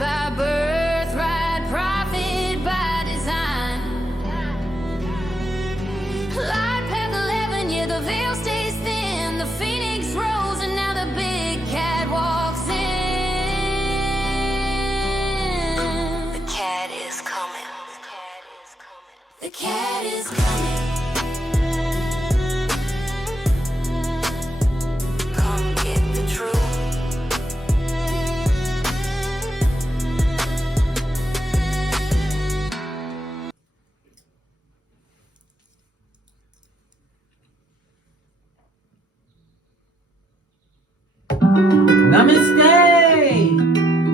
by birthright, profit by design. Light path 11, yeah, the veil stays thin. The phoenix rose and now the big cat walks in. The cat is coming. The cat is coming. Come get the truth. Namaste!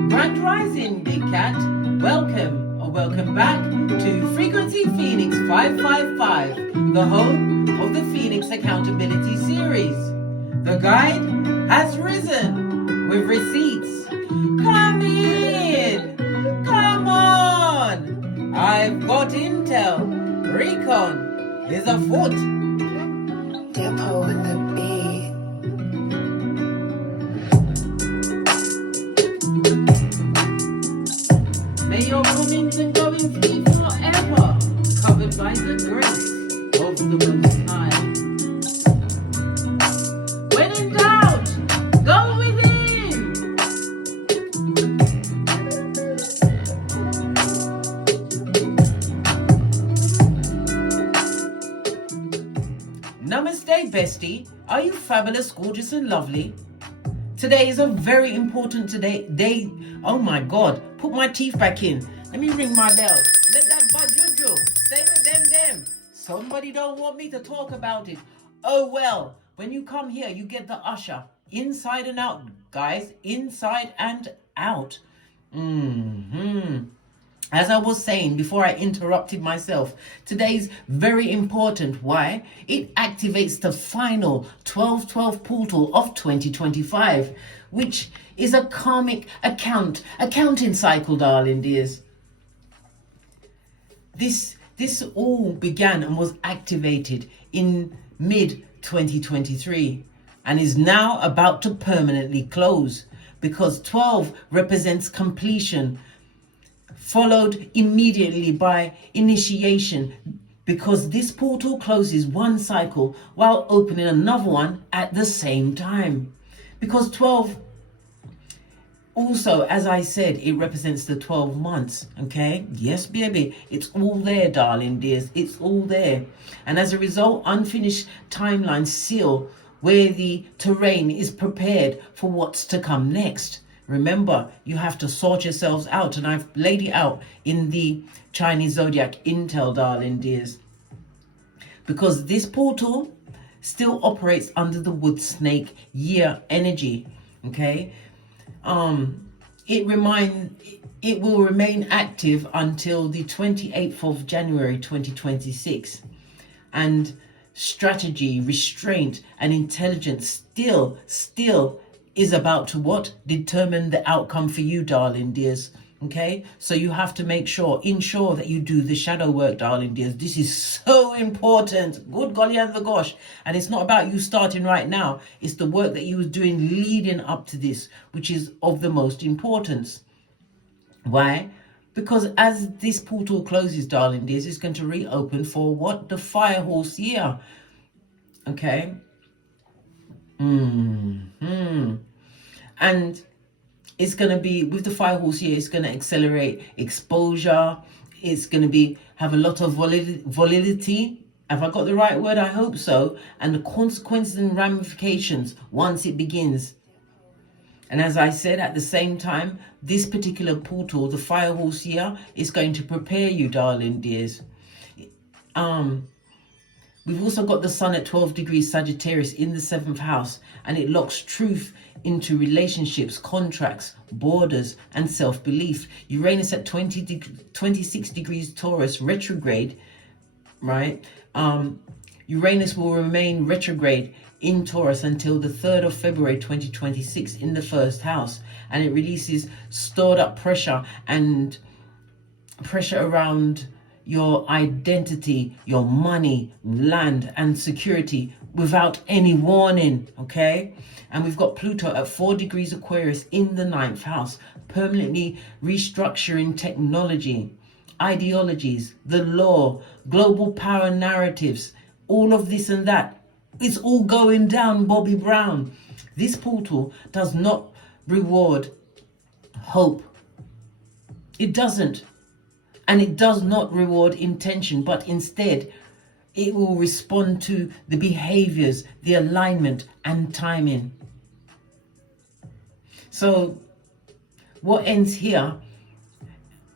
Grand Rising, Big Cat. Welcome or welcome back to Frequency Phoenix 555, the home of the Phoenix Accountability Series. The guide has risen with receipts. Come in! Come on! I've got intel. Recon is afoot. Depot in the beat. May your comings and goings be forever covered by the grace of the Most High. When in doubt, go within. Namaste, bestie. Are you fabulous, gorgeous, and lovely? Today is a very important day. Oh my God, put my teeth back in. Let me ring my bell. Let that bajuju stay with them. Somebody don't want me to talk about it. Oh well, when you come here, you get the usher. Inside and out, guys. Inside and out. As I was saying before I interrupted myself, today's very important. Why? It activates the final 12-12 portal of 2025, which is a karmic accounting cycle, darling dears. This all began and was activated in mid-2023 and is now about to permanently close because 12 represents completion, followed immediately by initiation, because this portal closes one cycle while opening another one at the same time. Because 12 also, as I said, it represents the 12 months, okay? Yes, baby, it's all there, darling dears, it's all there. And as a result, unfinished timelines seal where the terrain is prepared for what's to come next. Remember, you have to sort yourselves out, and I've laid it out in the Chinese Zodiac Intel, darling dears. Because this portal still operates under the wood snake year energy, okay? It will remain active until the 28th of January 2026. And strategy, restraint, and intelligence still is about to what? Determine the outcome for you, darling dears. Okay, so you have to ensure that you do the shadow work, darling dears. This is so important. Good golly and the gosh. And it's not about you starting right now. It's the work that you was doing leading up to this, which is of the most importance. Why? Because as this portal closes, darling dears, it's going to reopen for what? The fire horse year. Okay. And it's going to be, with the fire horse year, it's going to accelerate exposure. It's going to have a lot of volatility. Have I got the right word? I hope so. And the consequences and ramifications once it begins. And as I said, at the same time, this particular portal, the fire horse year, is going to prepare you, darling dears. We've also got the sun at 12 degrees Sagittarius in the 7th house, and it locks truth into relationships, contracts, borders, and self-belief. Uranus at 26 degrees Taurus retrograde, right? Uranus will remain retrograde in Taurus until the 3rd of February 2026 in the 1st house, and it releases stored up pressure around your identity, your money, land, and security without any warning, okay? And we've got Pluto at 4 degrees Aquarius in the 9th house, permanently restructuring technology, ideologies, the law, global power narratives, all of this and that. It's all going down, Bobby Brown. This portal does not reward hope. It doesn't. And it does not reward intention, but instead it will respond to the behaviors, the alignment, and timing. So what ends here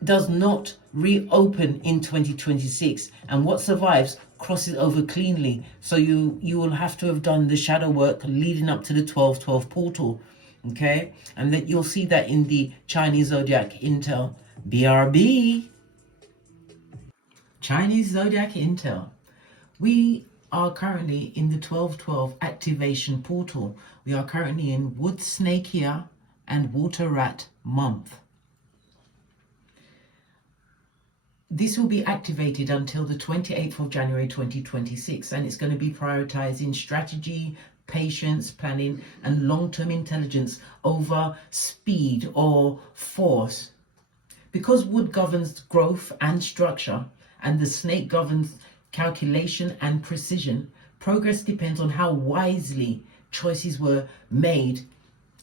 does not reopen in 2026, and what survives crosses over cleanly. So you will have to have done the shadow work leading up to the 12/12 portal, okay? And that you'll see that in the Chinese zodiac intel. BRB. Chinese zodiac intel. We are currently in the 12/12 activation portal. We are currently in Wood Snake here and Water Rat month. This will be activated until the 28th of January 2026, and it's going to be prioritizing strategy, patience, planning, and long-term intelligence over speed or force. Because wood governs growth and structure, and the snake governs calculation and precision, progress depends on how wisely choices were made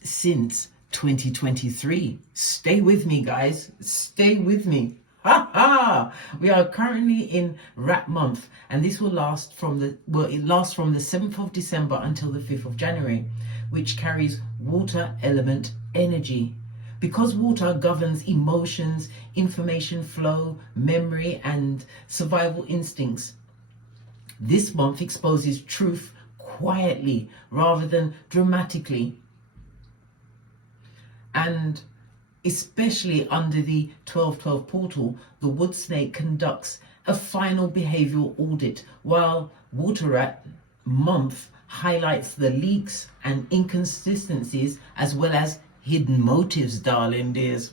since 2023. Stay with me, guys. Stay with me. Ha ha! We are currently in Rat month, and this will last from the 7th of December until the 5th of January, which carries water element energy. Because water governs emotions, information flow, memory, and survival instincts, this month exposes truth quietly rather than dramatically. And especially under the 12/12 portal, the wood snake conducts a final behavioral audit, while Water Rat month highlights the leaks and inconsistencies as well as hidden motives, darling dears.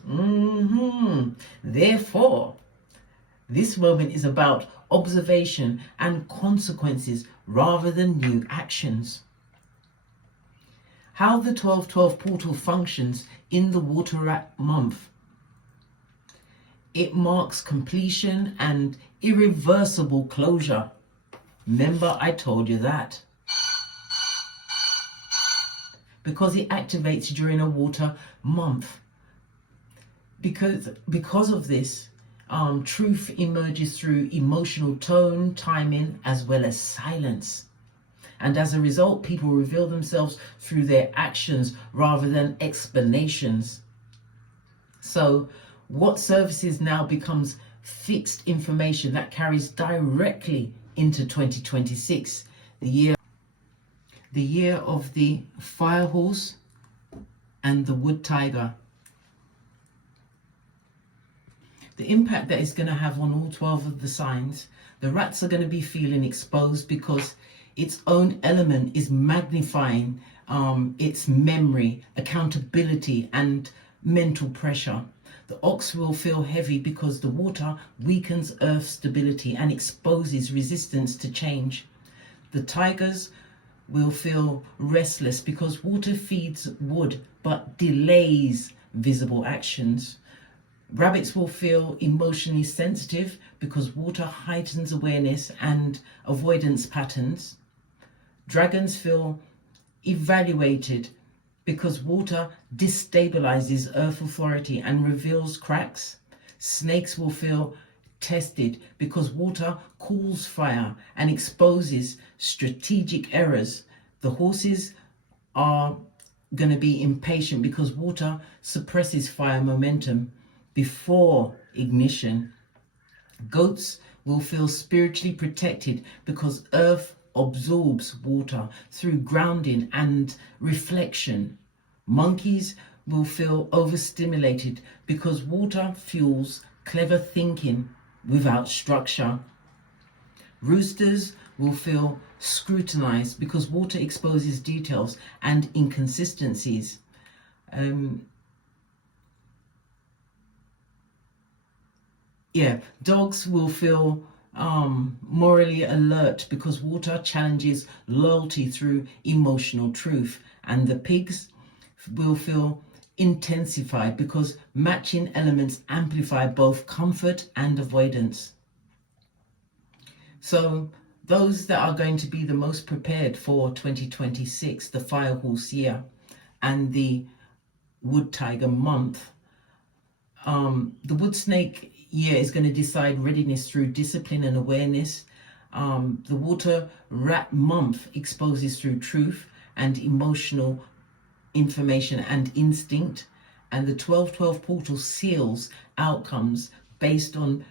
Therefore, this moment is about observation and consequences rather than new actions. How the 12/12 portal functions in the Water Rat month. It marks completion and irreversible closure. Remember, I told you that. Because it activates during a water month. Because of this, truth emerges through emotional tone, timing, as well as silence. And as a result, people reveal themselves through their actions rather than explanations. So what surfaces now becomes fixed information that carries directly into 2026, the year of the fire horse and the wood tiger. The impact that it's going to have on all 12 of the signs. The rats are going to be feeling exposed because its own element is magnifying its memory, accountability, and mental pressure. The ox will feel heavy because the water weakens earth's stability and exposes resistance to change. The tigers will feel restless because water feeds wood but delays visible actions. Rabbits will feel emotionally sensitive because water heightens awareness and avoidance patterns. Dragons feel evaluated because water destabilizes earth authority and reveals cracks. Snakes will feel tested because water cools fire and exposes strategic errors. The horses are going to be impatient because water suppresses fire momentum before ignition. Goats will feel spiritually protected because earth absorbs water through grounding and reflection. Monkeys will feel overstimulated because water fuels clever thinking without structure. Roosters will feel scrutinized because water exposes details and inconsistencies. Yeah, dogs will feel morally alert because water challenges loyalty through emotional truth, and the pigs will feel intensified because matching elements amplify both comfort and avoidance. So those that are going to be the most prepared for 2026, the fire horse year and the wood tiger month, the wood snake year is going to decide readiness through discipline and awareness. The water rat month exposes through truth and emotional information and instinct. And the 1212 portal seals outcomes based on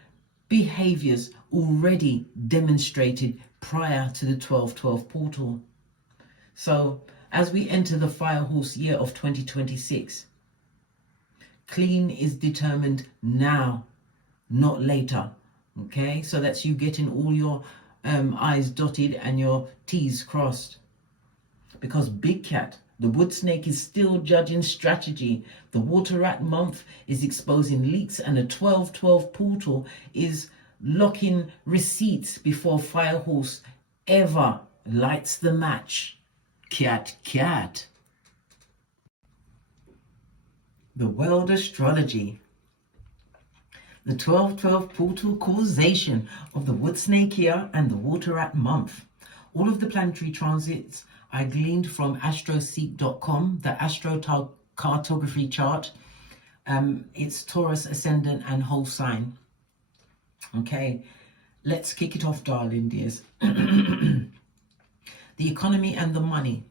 behaviors already demonstrated prior to the 1212 portal. So as we enter the fire horse year of 2026, clean is determined now, not later. Okay, so that's you getting all your I's dotted and your T's crossed. Because Big Cat, the wood snake, is still judging strategy. The water rat month is exposing leaks, and the 1212 portal is locking receipts before fire horse ever lights the match. Cat. The world astrology. The 1212 portal causation of the wood snake year and the water rat month. All of the planetary transits I gleaned from astroseek.com, the astrocartography chart. It's Taurus ascendant and whole sign. Okay, let's kick it off, darling dears. The economy and the money.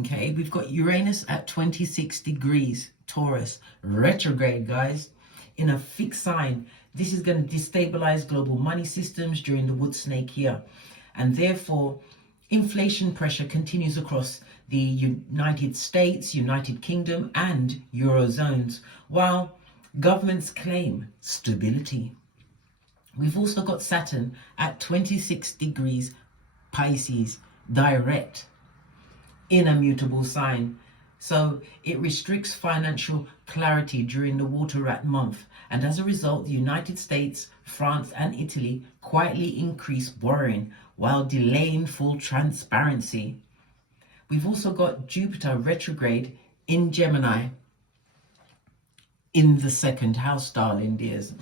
Okay, we've got Uranus at 26 degrees Taurus, retrograde, guys, in a fixed sign. This is going to destabilize global money systems during the wood snake year, and therefore inflation pressure continues across the United States, United Kingdom and Eurozones, while governments claim stability. We've also got Saturn at 26 degrees Pisces, direct, in a mutable sign. So it restricts financial clarity during the water rat month, and as a result the United States, France and Italy quietly increase borrowing while delaying full transparency. We've also got Jupiter retrograde in Gemini in the second house, darling dears.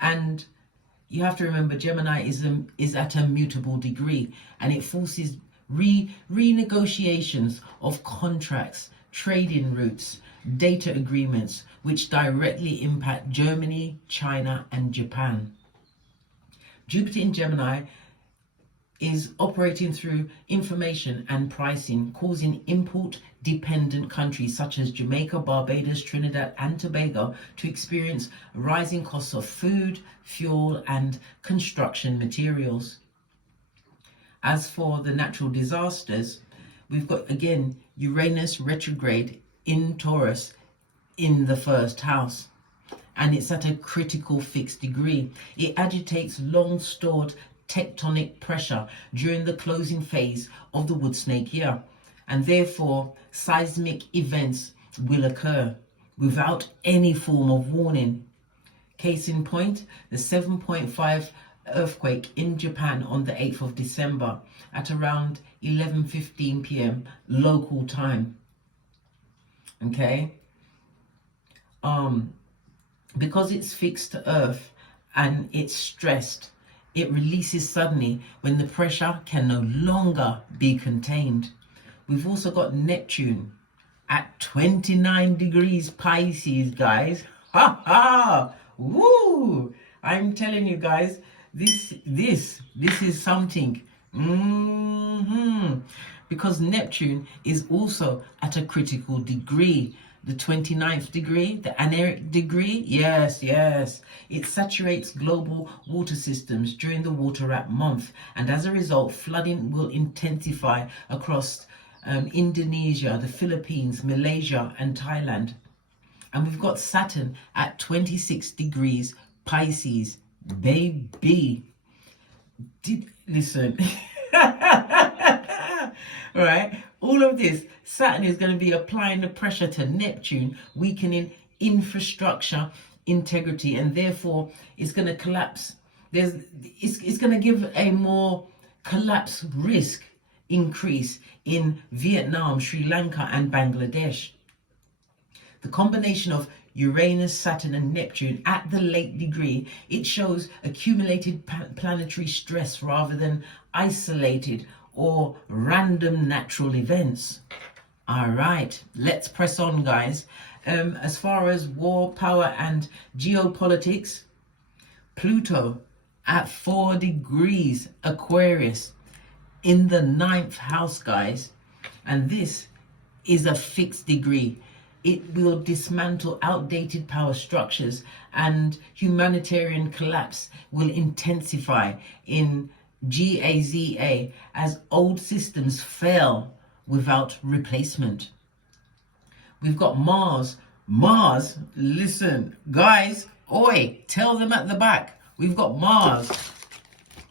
And you have to remember Gemini is at a mutable degree, and it forces renegotiations of contracts, trading routes, data agreements, which directly impact Germany, China and Japan. Jupiter in Gemini is operating through information and pricing, causing import-dependent countries such as Jamaica, Barbados, Trinidad and Tobago to experience rising costs of food, fuel and construction materials. As for the natural disasters, we've got again Uranus retrograde in Taurus in the first house, and it's at a critical fixed degree. It agitates long stored tectonic pressure during the closing phase of the wood snake year, and therefore seismic events will occur without any form of warning. Case in point, the 7.5 earthquake in Japan on the 8th of December at around 11:15 p.m. local time. Okay, because it's fixed to earth and it's stressed, it releases suddenly when the pressure can no longer be contained. We've also got Neptune at 29 degrees Pisces, guys. Ha ha! Woo! I'm telling you guys, this is something. Because Neptune is also at a critical degree. The 29th degree, the aneric degree, yes. It saturates global water systems during the water rat month, and as a result, flooding will intensify across Indonesia, the Philippines, Malaysia and Thailand. And we've got Saturn at 26 degrees Pisces, baby. Listen. Right, all of this, Saturn is going to be applying the pressure to Neptune, weakening infrastructure, integrity, and therefore it's going to collapse. It's going to give a more collapse risk increase in Vietnam, Sri Lanka, and Bangladesh. The combination of Uranus, Saturn, and Neptune at the late degree, it shows accumulated planetary stress rather than isolated or random natural events. All right, let's press on, guys. As far as war, power, and geopolitics, Pluto at 4 degrees Aquarius in the 9th house, guys. And this is a fixed degree. It will dismantle outdated power structures, and humanitarian collapse will intensify in GAZA as old systems fail without replacement. We've got Mars. Mars, listen, guys, oi, tell them at the back. We've got Mars.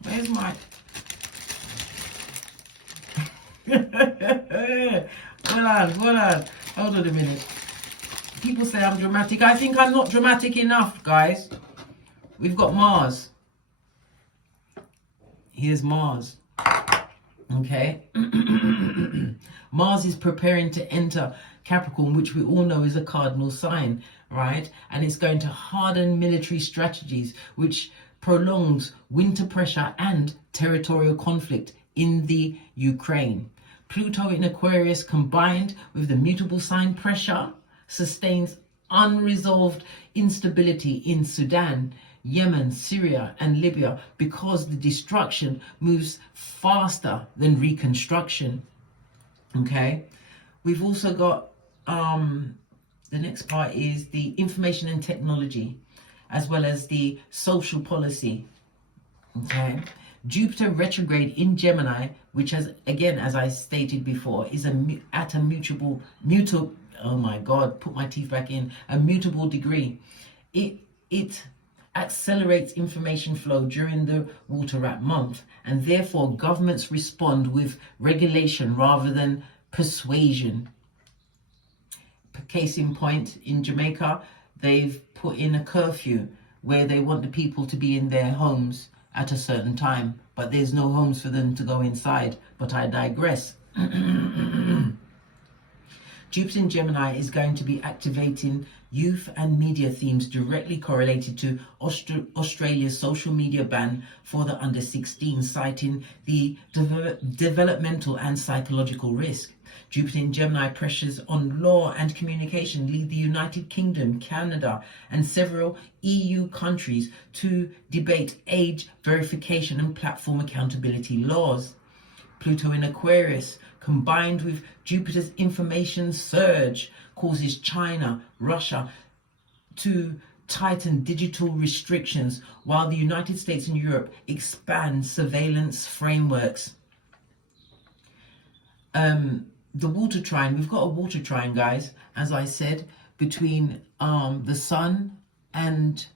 Where's my... Hold on. Hold on a minute. People say I'm dramatic. I think I'm not dramatic enough, guys. We've got Mars. Here's Mars. Okay. Mars is preparing to enter Capricorn, which we all know is a cardinal sign, right? And it's going to harden military strategies, which prolongs winter pressure and territorial conflict in the Ukraine. Pluto in Aquarius combined with the mutable sign pressure sustains unresolved instability in Sudan, Yemen, Syria, and Libya, because the destruction moves faster than reconstruction. Okay, we've also got the next part is the information and technology, as well as the social policy. Okay, Jupiter retrograde in Gemini, which has, again, as I stated before, is at a mutable, oh my God, put my teeth back in, a mutable degree. It accelerates information flow during the water rat month, and therefore governments respond with regulation rather than persuasion. Case in point, in Jamaica, they've put in a curfew where they want the people to be in their homes at a certain time, but there's no homes for them to go inside. But I digress. Jupiter in Gemini is going to be activating youth and media themes directly correlated to Australia's social media ban for the under 16, citing the developmental and psychological risk. Jupiter in Gemini pressures on law and communication lead the United Kingdom, Canada, and several EU countries to debate age verification and platform accountability laws. Pluto in Aquarius, combined with Jupiter's information surge, causes China, Russia to tighten digital restrictions, while the United States and Europe expand surveillance frameworks. The water trine, we've got a water trine, guys, as I said, between the sun and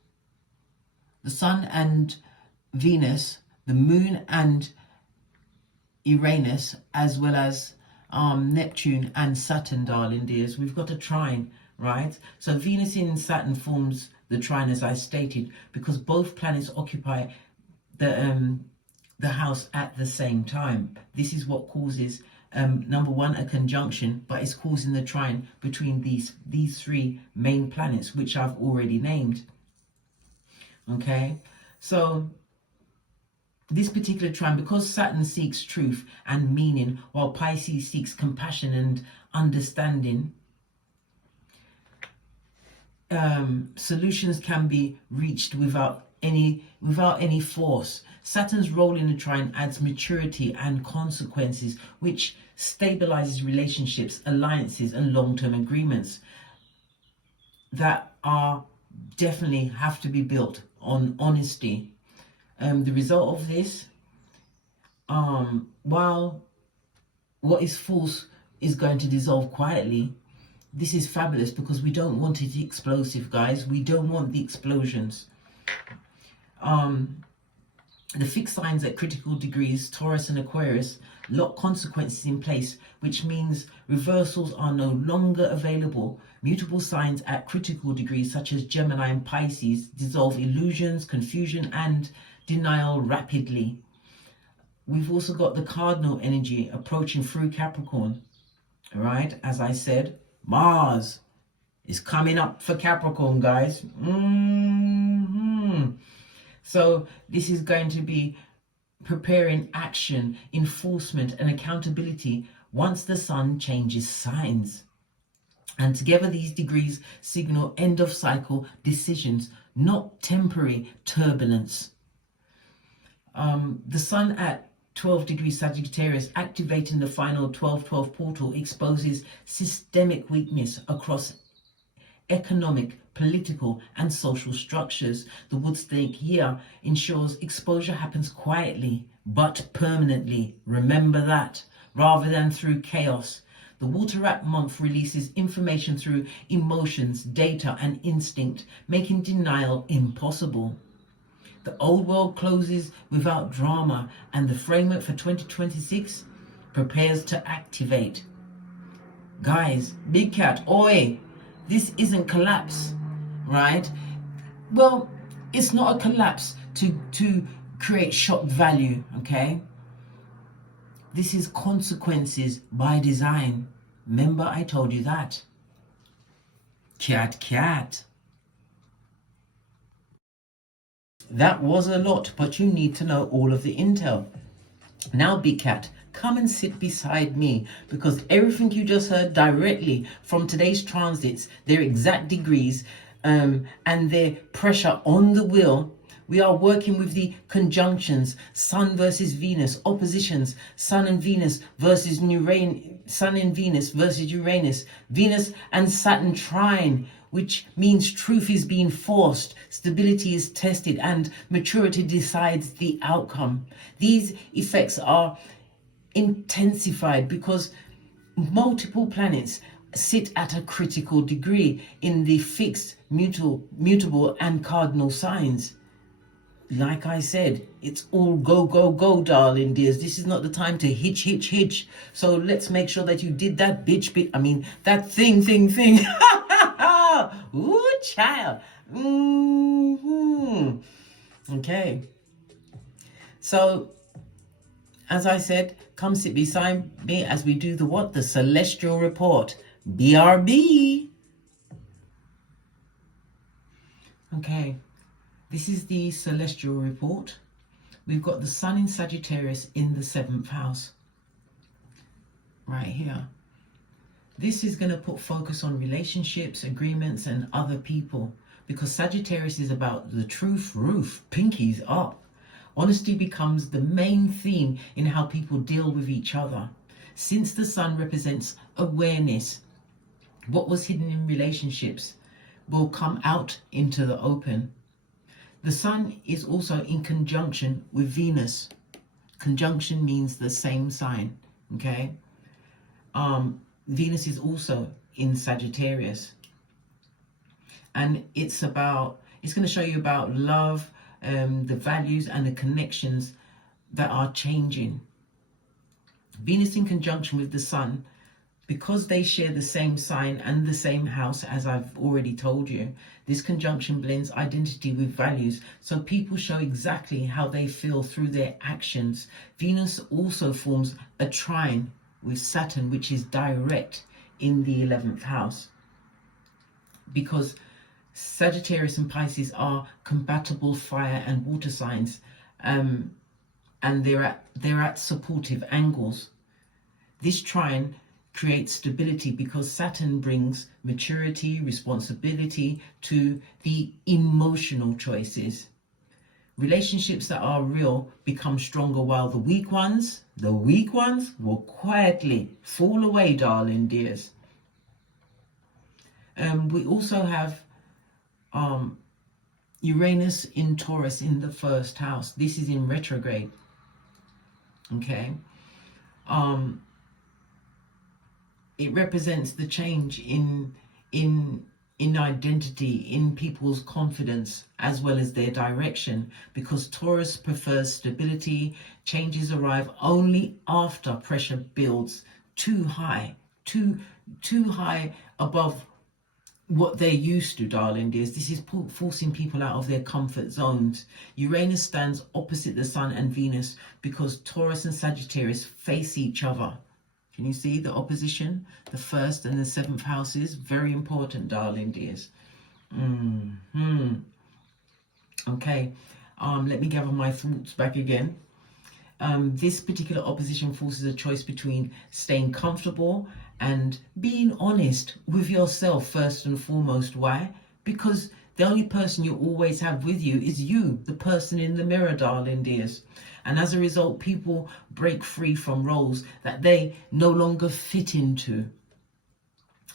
Venus, the moon and Uranus, as well as Neptune and Saturn, darling dears. We've got a trine, right? So Venus in Saturn forms the trine, as I stated, because both planets occupy the house at the same time. This is what causes number one, a conjunction, but it's causing the trine between these three main planets, which I've already named. Okay, so this particular trine, because Saturn seeks truth and meaning, while Pisces seeks compassion and understanding, solutions can be reached without any force. Saturn's role in the trine adds maturity and consequences, which stabilizes relationships, alliances, and long-term agreements that are definitely have to be built on honesty. The result of this, while what is false is going to dissolve quietly, this is fabulous because we don't want it explosive, guys. We don't want the explosions. The fixed signs at critical degrees, Taurus and Aquarius, lock consequences in place, which means reversals are no longer available. Mutable signs at critical degrees, such as Gemini and Pisces, dissolve illusions, confusion, and denial rapidly. We've also got the cardinal energy approaching through Capricorn. All right, as I said, Mars is coming up for Capricorn, guys. So this is going to be preparing action, enforcement, and accountability once the sun changes signs. And together these degrees signal end of cycle decisions, not temporary turbulence. The sun at 12 degrees Sagittarius, activating the final 12-12 portal, exposes systemic weakness across economic, political, and social structures. The Woodstake year ensures exposure happens quietly but permanently. Remember that, rather than through chaos. The Water Rat month releases information through emotions, data, and instinct, making denial impossible. The old world closes without drama, and the framework for 2026 prepares to activate. Guys, Big Cat, oi! This isn't collapse, right? Well, it's not a collapse to create shock value, okay? This is consequences by design. Remember, I told you that. Cat. That was a lot, but you need to know all of the intel. Now, Big Cat, come and sit beside me, because everything you just heard directly from today's transits, their exact degrees, and their pressure on the wheel. We are working with the conjunctions, Sun versus Venus, oppositions, Sun and Venus versus Sun and Venus versus Uranus, Venus and Saturn trine, which means truth is being forced, stability is tested, and maturity decides the outcome. These effects are intensified because multiple planets sit at a critical degree in the fixed, mutable, and cardinal signs. Like I said, it's all go, go, go, darling dears. This is not the time to hitch. So let's make sure that you did that that thing. Ooh, child. Okay. So, as I said, come sit beside me as we do the celestial report. BRB. Okay. This is the celestial report. We've got the sun in Sagittarius in the 7th house. Right here. This is going to put focus on relationships, agreements, and other people, because Sagittarius is about the truth, roof, pinkies up. Honesty becomes the main theme in how people deal with each other. Since the sun represents awareness, what was hidden in relationships will come out into the open. The sun is also in conjunction with Venus. Conjunction means the same sign, okay? Venus is also in Sagittarius. And it's going to show you about love, the values and the connections that are changing. Venus in conjunction with the sun, because they share the same sign and the same house, as I've already told you, this conjunction blends identity with values, so people show exactly how they feel through their actions. Venus also forms a trine with Saturn, which is direct in the 11th house, because Sagittarius and Pisces are compatible fire and water signs, and they're at supportive angles. This trine creates stability because Saturn brings maturity, responsibility to the emotional choices. Relationships that are real become stronger, while the weak ones will quietly fall away, darling dears. We also have Uranus in Taurus in the 1st house. This is in retrograde. Okay. It represents the change in in identity, in people's confidence, as well as their direction, because Taurus prefers stability. Changes arrive only after pressure builds too high, too high above what they're used to, darling dears. This is forcing people out of their comfort zones. Uranus stands opposite the Sun and Venus because Taurus and Sagittarius face each other. Can you see the opposition? The first and the seventh houses, very important, darling dears. Okay, let me gather my thoughts back again. This particular opposition forces a choice between staying comfortable and being honest with yourself first and foremost. Why? Because the only person you always have with you is you, the person in the mirror, darling dears. And as a result, people break free from roles that they no longer fit into.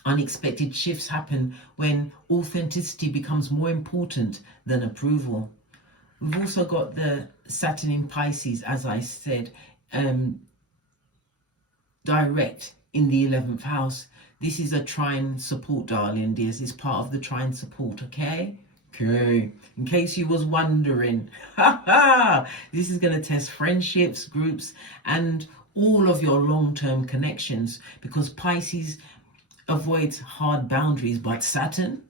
Unexpected shifts happen when authenticity becomes more important than approval. We've also got the Saturn in Pisces, as I said, direct in the 11th house. This is a trine support, darling dears. It's part of the trine support, okay? Okay, in case you was wondering, this is going to test friendships, groups, and all of your long-term connections, because Pisces avoids hard boundaries, but Saturn,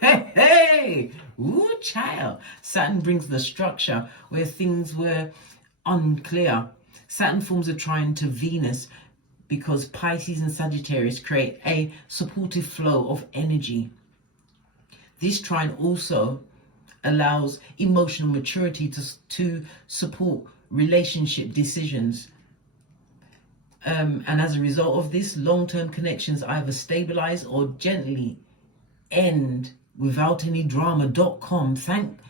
hey, ooh, child. Saturn brings the structure where things were unclear. Saturn forms a trine to Venus because Pisces and Sagittarius create a supportive flow of energy. This trine also allows emotional maturity to support relationship decisions. And as a result of this, long-term connections either stabilize or gently end without any drama.com. Thank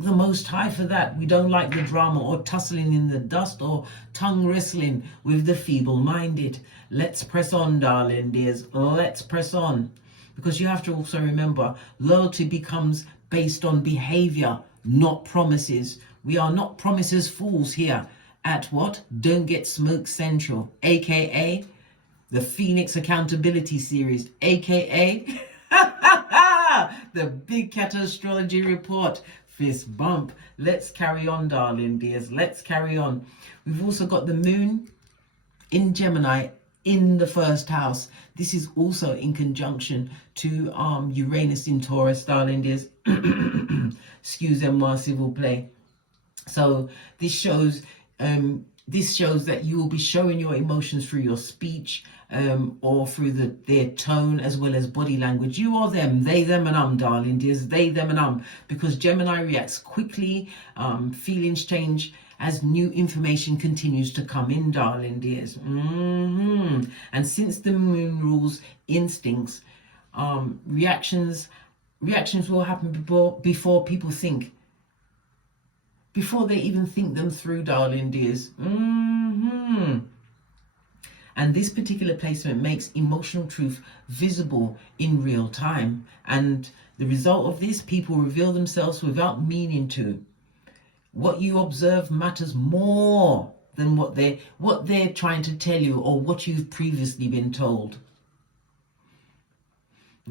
the Most High for that. We don't like the drama or tussling in the dust or tongue wrestling with the feeble-minded. Let's press on, darling dears. Let's press on. Because you have to also remember, loyalty becomes based on behavior, not promises. We are not promises fools here at what? Don't Get Smoked Central, aka the Phoenix Accountability Series, aka the Big Cat Astrology Report. Fist bump. Let's carry on, darling dears. Let's carry on. We've also got the moon in Gemini in the first house. This is also in conjunction to Uranus in Taurus, darling dears. Excusez-moi, s'il vous plaît. So this shows that you will be showing your emotions through your speech, or through their tone, as well as body language. You or them, they, them, and darling dears, they, them, and because Gemini reacts quickly. Feelings change as new information continues to come in, darling dears. And since the moon rules instincts, reactions will happen before people think. Before they even think them through, darling dears. And this particular placement makes emotional truth visible in real time. And the result of this, people reveal themselves without meaning to. What you observe matters more than what they're trying to tell you or what you've previously been told.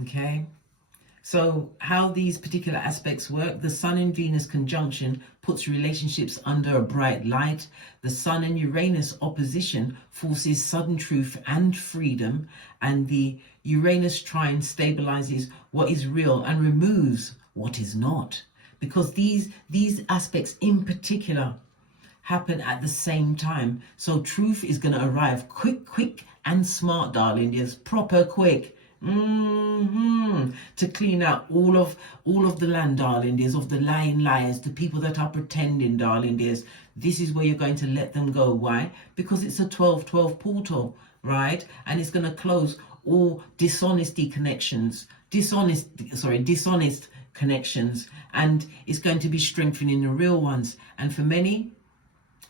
Okay? So how these particular aspects work: the Sun and Venus conjunction puts relationships under a bright light. The Sun and Uranus opposition forces sudden truth and freedom. And the Uranus trine stabilizes what is real and removes what is not. Because these aspects in particular happen at the same time. So truth is going to arrive quick and smart, darling. Yes, proper quick. To clean out all of the land, darling dears, of the lying liars, the people that are pretending, darling dears. This is where you're going to let them go. Why? Because it's a 12-12 portal, right? And it's going to close all dishonest connections, and it's going to be strengthening the real ones. And for many,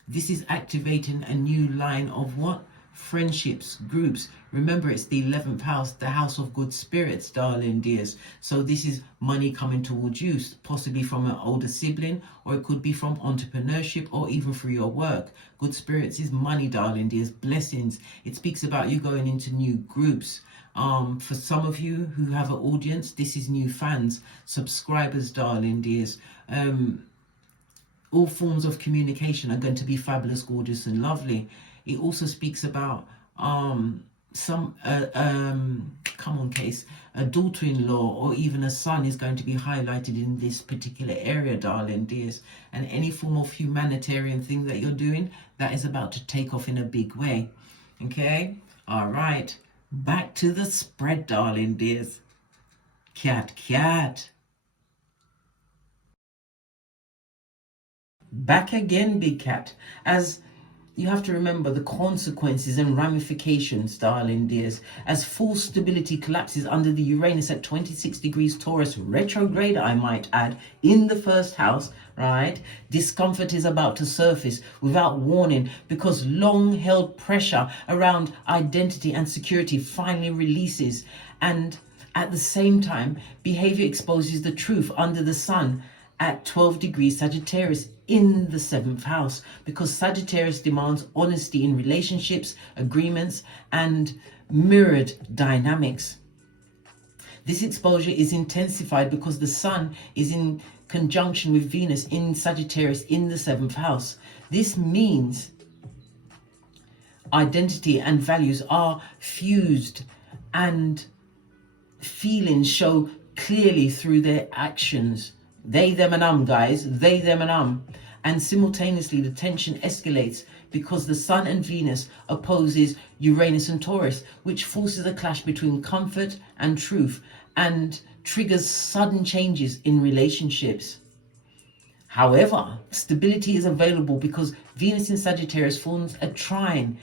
this is activating a new line of what? friendships, groups. Remember, it's the 11th house, the house of good spirits, darling dears. So this is money coming towards you, possibly from an older sibling, or it could be from entrepreneurship, or even through your work. Good spirits is money, darling dears, blessings. It speaks about you going into new groups. For some of you who have an audience, this is new fans, subscribers, darling dears. All forms of communication are going to be fabulous, gorgeous, and lovely. It also speaks about come on, case, a daughter-in-law or even a son is going to be highlighted in this particular area, darling dears. And any form of humanitarian thing that you're doing, that is about to take off in a big way. Okay? All right. Back to the spread, darling dears. Cat. Back again, big cat. As you have to remember the consequences and ramifications, darling dears, as false stability collapses under the Uranus at 26 degrees Taurus retrograde, I might add, in the first house, right? Discomfort is about to surface without warning because long-held pressure around identity and security finally releases. And at the same time, behavior exposes the truth under the sun at 12 degrees Sagittarius in the 7th house, because Sagittarius demands honesty in relationships, agreements, and mirrored dynamics. This exposure is intensified because the sun is in conjunction with Venus in Sagittarius in the 7th house. This means identity and values are fused and feelings show clearly through their actions. They, them, guys. They, them, And simultaneously, the tension escalates because the Sun and Venus opposes Uranus and Taurus, which forces a clash between comfort and truth and triggers sudden changes in relationships. However, stability is available because Venus in Sagittarius forms a trine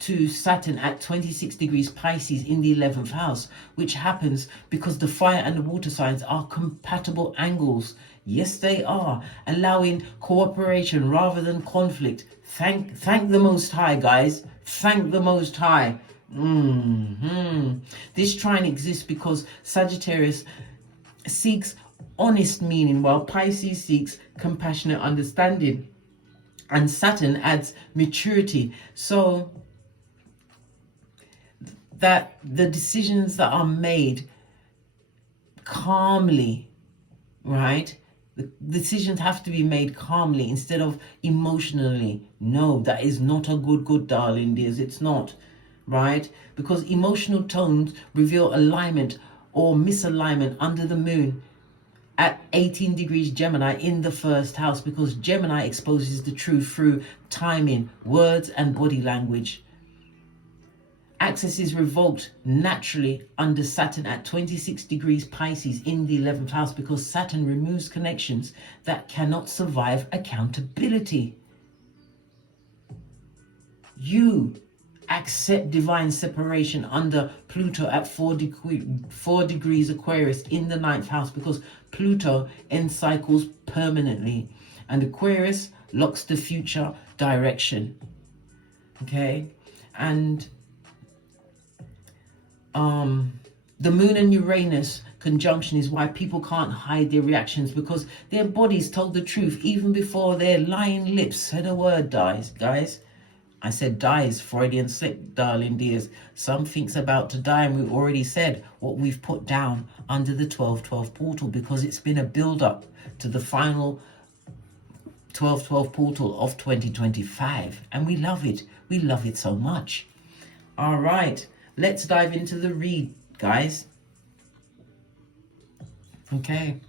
to Saturn at 26 degrees Pisces in the 11th house, which happens because the fire and the water signs are compatible angles. Yes, they are, allowing cooperation rather than conflict. Thank the Most High, guys. Thank the Most High. This trine exists because Sagittarius seeks honest meaning, while Pisces seeks compassionate understanding, and Saturn adds maturity. So that the decisions that are made calmly, right? The decisions have to be made calmly instead of emotionally. No, that is not a good, darling dears. It's not, right? Because emotional tones reveal alignment or misalignment under the moon at 18 degrees Gemini in the first house, because Gemini exposes the truth through timing, words, and body language. Access is revoked naturally under Saturn at 26 degrees Pisces in the 11th house, because Saturn removes connections that cannot survive accountability. You accept divine separation under Pluto at 4 degrees Aquarius in the 9th house, because Pluto encycles permanently and Aquarius locks the future direction. Okay, and the moon and Uranus conjunction is why people can't hide their reactions, because their bodies told the truth even before their lying lips said a word, guys. I said dies, Freudian slip, darling dears. Something's about to die, and we already said what we've put down under the 12-12 portal, because it's been a build-up to the final 12-12 portal of 2025, and we love it. We love it so much. All right. Let's dive into the read, guys. Okay.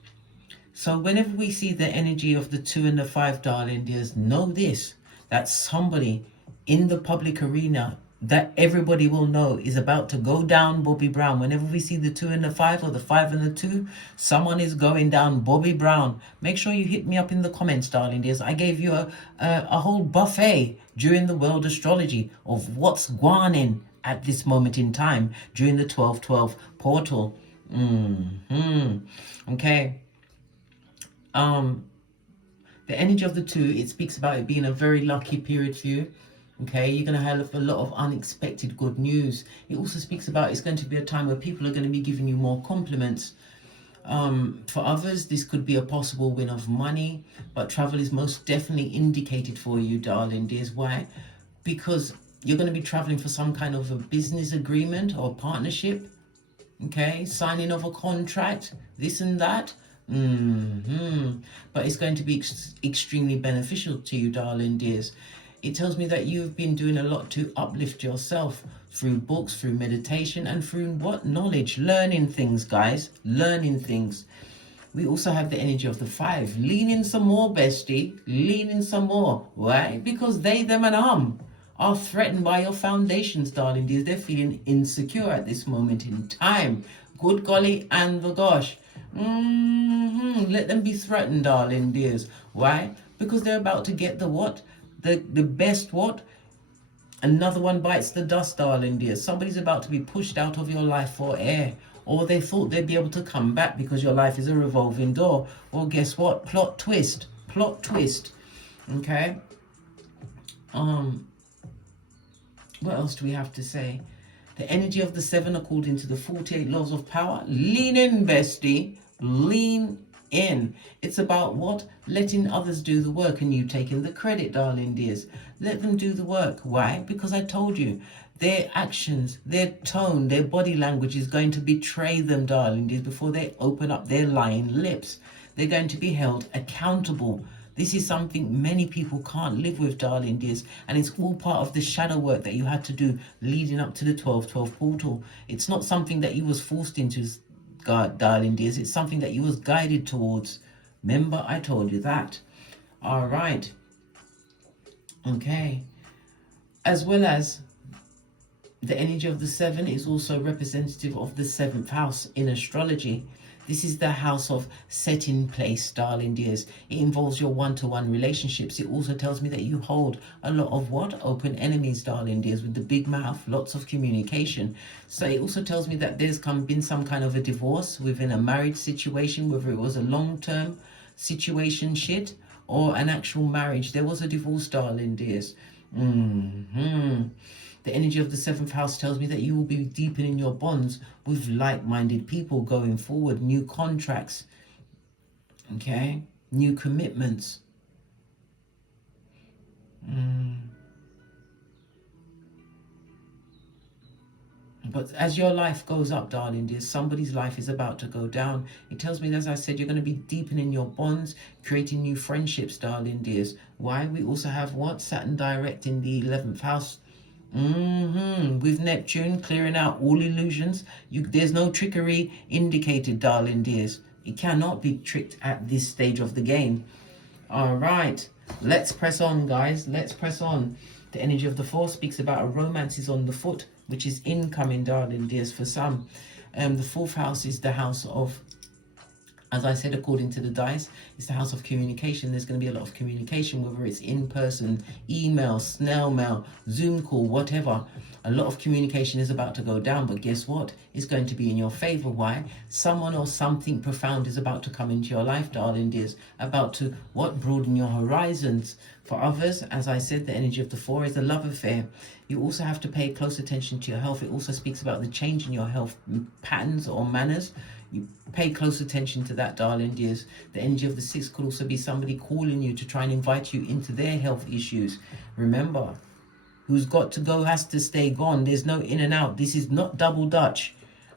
So whenever we see the energy of the 2 and the 5, darling dears, know this, that somebody in the public arena that everybody will know is about to go down Bobby Brown. Whenever we see the 2 and the 5, or the 5 and the 2, someone is going down Bobby Brown. Make sure you hit me up in the comments, darling dears. I gave you a whole buffet during the world astrology of what's going on at this moment in time during the 12-12 portal. Okay. The energy of the 2, it speaks about it being a very lucky period for you. Okay, you're going to have a lot of unexpected good news. It also speaks about it's going to be a time where people are going to be giving you more compliments. For others, this could be a possible win of money, but travel is most definitely indicated for you, darling dears. Why? Because you're going to be traveling for some kind of a business agreement or partnership. Okay, signing of a contract, this and that. But it's going to be extremely beneficial to you, darling dears. It tells me that you've been doing a lot to uplift yourself through books, through meditation, and through what? Knowledge, learning things, guys, learning things. We also have the energy of the 5. Lean in some more, bestie. Lean in some more. Why? Because they, them, and are threatened by your foundations, darling dears. They're feeling insecure at this moment in time. Good golly and the gosh. Let them be threatened, darling dears. Why? Because they're about to get the what? The best what? Another one bites the dust, darling dears. Somebody's about to be pushed out of your life for air. Or they thought they'd be able to come back because your life is a revolving door. Or guess what? Plot twist. Plot twist. Okay? What else do we have to say? The energy of the 7 according to the 48 laws of power. Lean in, bestie. Lean in. It's about what? Letting others do the work and you taking the credit, darling dears. Let them do the work. Why? Because I told you, their actions, their tone, their body language is going to betray them, darling dears, before they open up their lying lips. They're going to be held accountable. This is something many people can't live with, darling dears, and it's all part of the shadow work that you had to do leading up to the 12/12 portal. It's not something that you was forced into, darling dears. It's something that you was guided towards. Remember, I told you that. All right. Okay. As well as the energy of the 7 is also representative of the 7th house in astrology. This is the house of set in place, darling dears. It involves your one-to-one relationships. It also tells me that you hold a lot of what? Open enemies, darling dears, with the big mouth, lots of communication. So it also tells me that there's been some kind of a divorce within a marriage situation, whether it was a long-term situation shit or an actual marriage. There was a divorce, darling dears. The energy of the 7th house tells me that you will be deepening your bonds with like-minded people going forward. New contracts, okay? New commitments. But as your life goes up, darling dear, somebody's life is about to go down. It tells me, as I said, you're going to be deepening your bonds, creating new friendships, darling dears. Why? We also have what? Saturn direct in the 11th house. With Neptune clearing out all illusions. There's no trickery indicated, darling dears. It cannot be tricked at this stage of the game. All right, let's press on, guys. Let's press on. The energy of the 4 speaks about a romance is on the foot, which is incoming, darling dears, for some. The 4th house is the house of, as I said, according to the dice, it's the house of communication. There's going to be a lot of communication, whether it's in person, email, snail mail, Zoom call, whatever. A lot of communication is about to go down, but guess what? It's going to be in your favor. Why? Someone or something profound is about to come into your life, darling dears, about to what? Broaden your horizons. For others, as I said, the energy of the 4 is a love affair. You also have to pay close attention to your health. It also speaks about the change in your health patterns or manners. You pay close attention to that, darling dears. The energy of the 6 could also be somebody calling you to try and invite you into their health issues. Remember, who's got to go has to stay gone. There's no in and out. This is not double Dutch.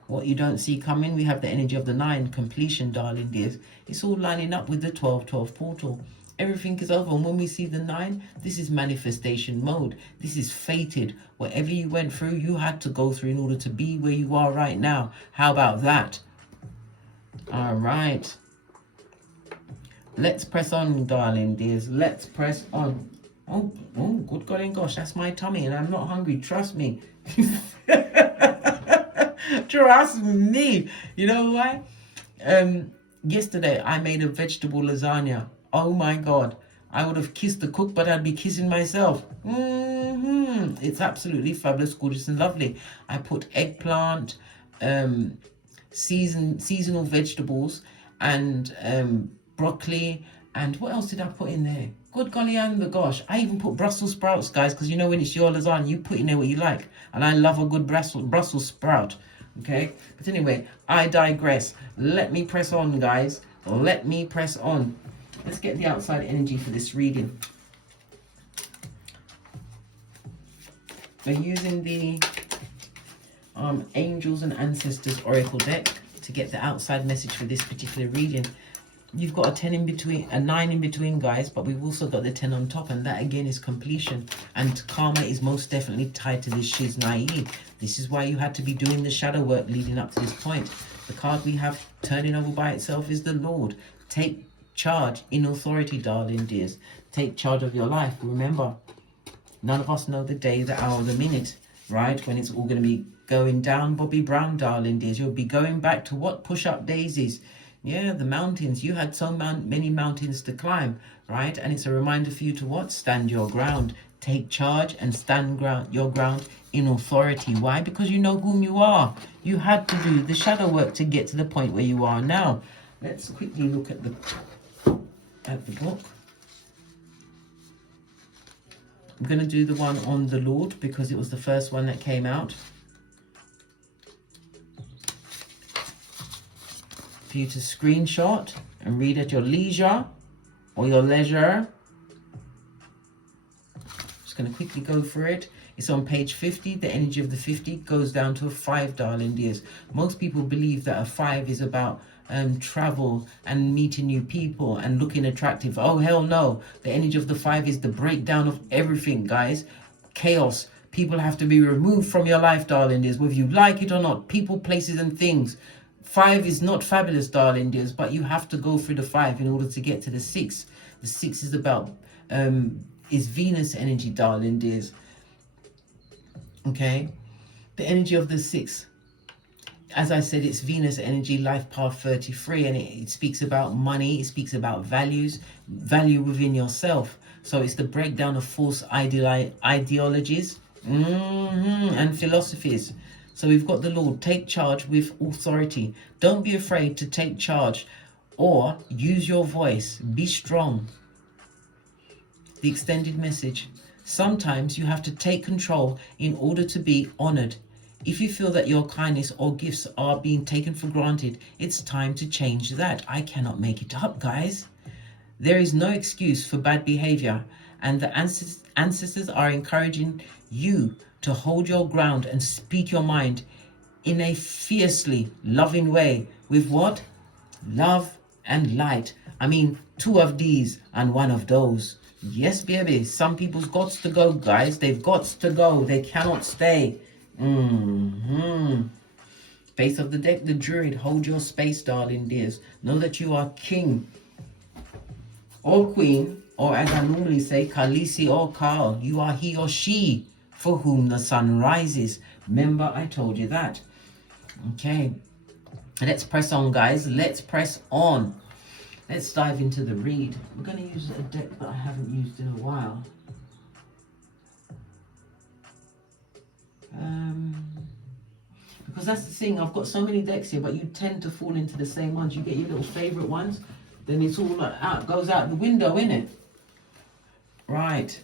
What you don't see coming, we have the energy of the 9, completion, darling dears. It's all lining up with the 12/12 portal. Everything is over, and when we see the 9, this is manifestation mode. This is fated. Whatever you went through, you had to go through in order to be where you are right now. How about that? All right. Let's press on, darling dears. Let's press on. Oh, good God and gosh, that's my tummy, and I'm not hungry. Trust me. Trust me. You know why? Yesterday, I made a vegetable lasagna. Oh my God. I would have kissed the cook, but I'd be kissing myself. It's absolutely fabulous, gorgeous, and lovely. I put eggplant, seasonal vegetables, and broccoli, And what else did I put in there? Good golly and the gosh. I even put Brussels sprouts, guys, because you know when it's your lasagna, you put in there what you like. And I love a good Brussels sprout. Okay? But anyway, I digress. Let me press on, guys. Let me press on. Let's get the outside energy for this reading. We're using the Angels and Ancestors Oracle deck to get the outside message for this particular reading. You've got a 10 in between, a 9 in between, guys, but we've also got the 10 on top, and that again is completion. And karma is most definitely tied to this Shiznai. This is why you had to be doing the shadow work leading up to this point. The card we have turning over by itself is the Lord. Take charge in authority, darling dears. Take charge of your life. Remember, none of us know the day, the hour, the minute, right? When it's all going to be going down, Bobby Brown, darling dears. You'll be going back to what? Push-up daisies. Yeah, the mountains. You had so many mountains to climb, right? And it's a reminder for you to what? Stand your ground. Take charge and stand your ground in authority. Why? Because you know whom you are. You had to do the shadow work to get to the point where you are now. Let's quickly look at the book. I'm going to do the one on the Lord because it was the first one that came out. For you to screenshot and read at your leisure or your leisure. Just going to quickly go through it. It's on page 50. The energy of the 50 goes down to a 5, darling dears. Most people believe that a 5 is about travel and meeting new people and looking attractive. Oh, hell no. The energy of the 5 is the breakdown of everything, guys. Chaos. People have to be removed from your life, darling dears, whether you like it or not. People, places, and things. 5 is not fabulous, darling dears, but you have to go through the 5 in order to get to the 6. The 6 is about is Venus energy, darling dears. Okay, the energy of the 6, as I said, it's Venus energy, life path 33, and it speaks about money. It speaks about values, value within yourself. So it's the breakdown of false ideologies and philosophies. So we've got the Lord. Take charge with authority. Don't be afraid to take charge or use your voice. Be strong. The extended message. Sometimes you have to take control in order to be honored. If you feel that your kindness or gifts are being taken for granted, it's time to change that. I cannot make it up, guys. There is no excuse for bad behavior, and the ancestors are encouraging you to hold your ground and speak your mind in a fiercely loving way with what? Love and light. I mean, 2 of these and 1 of those. Yes, baby. Some people's got to go, guys. They've got to go. They cannot stay. Face of the deck, the Druid. Hold your space, darling dears. Know that you are king or queen, or as I normally say, Khaleesi or Khal. You are he or she for whom the sun rises. Remember, I told you that. Okay. Let's press on, guys. Let's press on. Let's dive into the read. We're going to use a deck that I haven't used in a while. Because that's the thing. I've got so many decks here, but you tend to fall into the same ones. You get your little favorite ones. Then it's all out, goes out the window, innit? Right.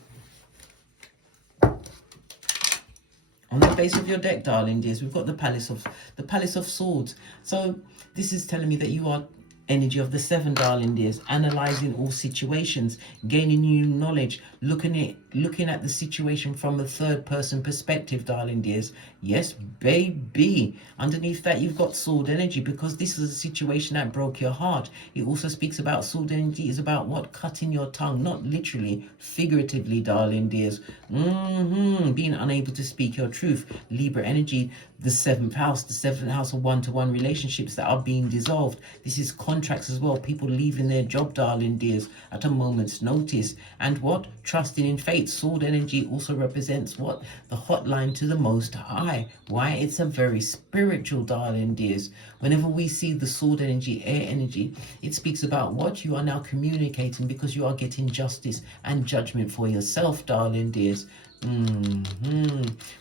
On the base of your deck, darling dears, we've got the Palace of Swords. So this is telling me that you are energy of the 7, darling dears, analyzing all situations, gaining new knowledge, looking at the situation from a third person perspective, darling dears. Yes, baby. Underneath that, you've got sword energy, because this is a situation that broke your heart. It also speaks about sword energy is about what? Cutting your tongue, not literally, figuratively, darling dears. Being unable to speak your truth. Libra energy, the 7th house of one-to-one relationships that are being dissolved. This is contracts as well, people leaving their job, darling dears, at a moment's notice. And what? Trusting in fate. Sword energy also represents what? The hotline to the Most High. Why? It's a very spiritual, darling dears. Whenever we see the sword energy, air energy, it speaks about what? You are now communicating, because you are getting justice and judgment for yourself, darling dears.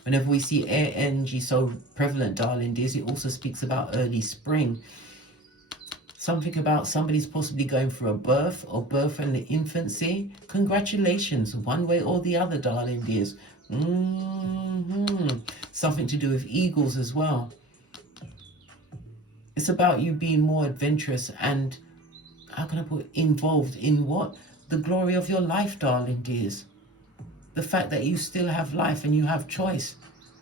Whenever we see air energy so prevalent, darling dears, it also speaks about early spring. Something about somebody's possibly going through a birth or birth in the infancy. Congratulations, one way or the other, darling dears. Something to do with eagles as well. It's about you being more adventurous and, how can I put, involved in what? The glory of your life, darling dears. The fact that you still have life and you have choice.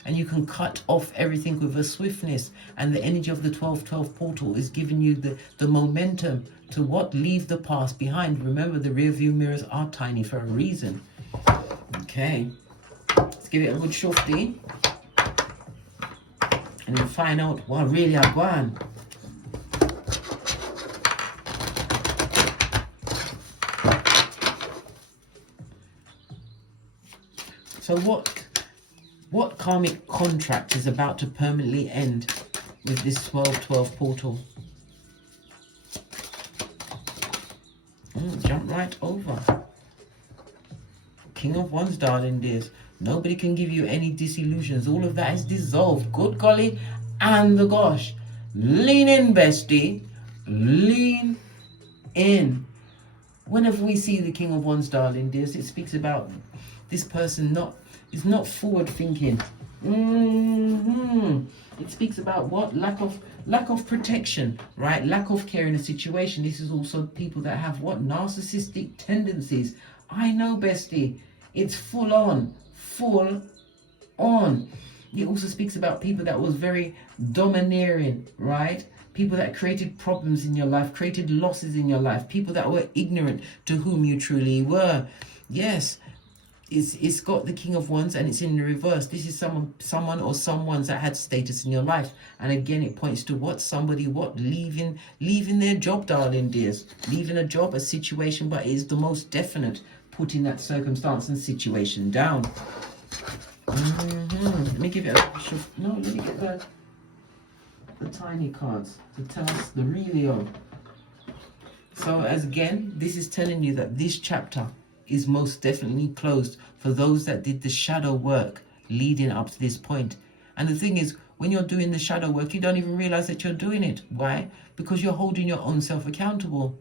And you can cut off everything with a swiftness. And the energy of the 1212 portal is giving you the momentum to what? Leave the past behind. Remember, the rear view mirrors are tiny for a reason. Okay. Let's give it a good shufty. And then find out what really I want. So what karmic contract is about to permanently end with this 1212 portal? Jump right over. King of Wands, darling dears. Nobody can give you any disillusions. All of that is dissolved. Good golly and the gosh. Lean in, bestie. Lean in. Whenever we see the King of Wands, darling dears, it speaks about this person is not forward thinking. It speaks about what? Lack of protection, right? Lack of care in a situation. This is also people that have what? Narcissistic tendencies. I know, bestie. It's full on. It also speaks about people that was very domineering, right? People that created problems in your life, created losses in your life, people that were ignorant to whom you truly were. Yes, it's got the King of Wands and it's in the reverse. This is someone or someone's that had status in your life. And again, it points to what? Somebody leaving their job, darling dears. Leaving a job, a situation, but it is the most definite putting that circumstance and situation down. Let me give it let me get the tiny cards to tell us the realio. So as again, this is telling you that this chapter is most definitely closed for those that did the shadow work leading up to this point. And the thing is, when you're doing the shadow work, you don't even realize that you're doing it. Why? Because you're holding your own self accountable.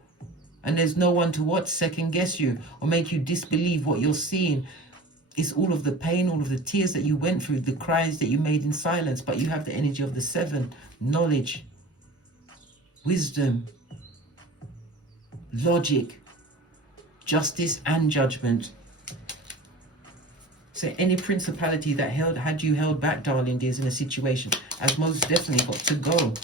And there's no one to second guess you or make you disbelieve what you're seeing. It's all of the pain, all of the tears that you went through, the cries that you made in silence, but you have the energy of the 7, knowledge, wisdom, logic, justice and judgment. So any principality that had you held back, darling dears, in a situation has most definitely got to go.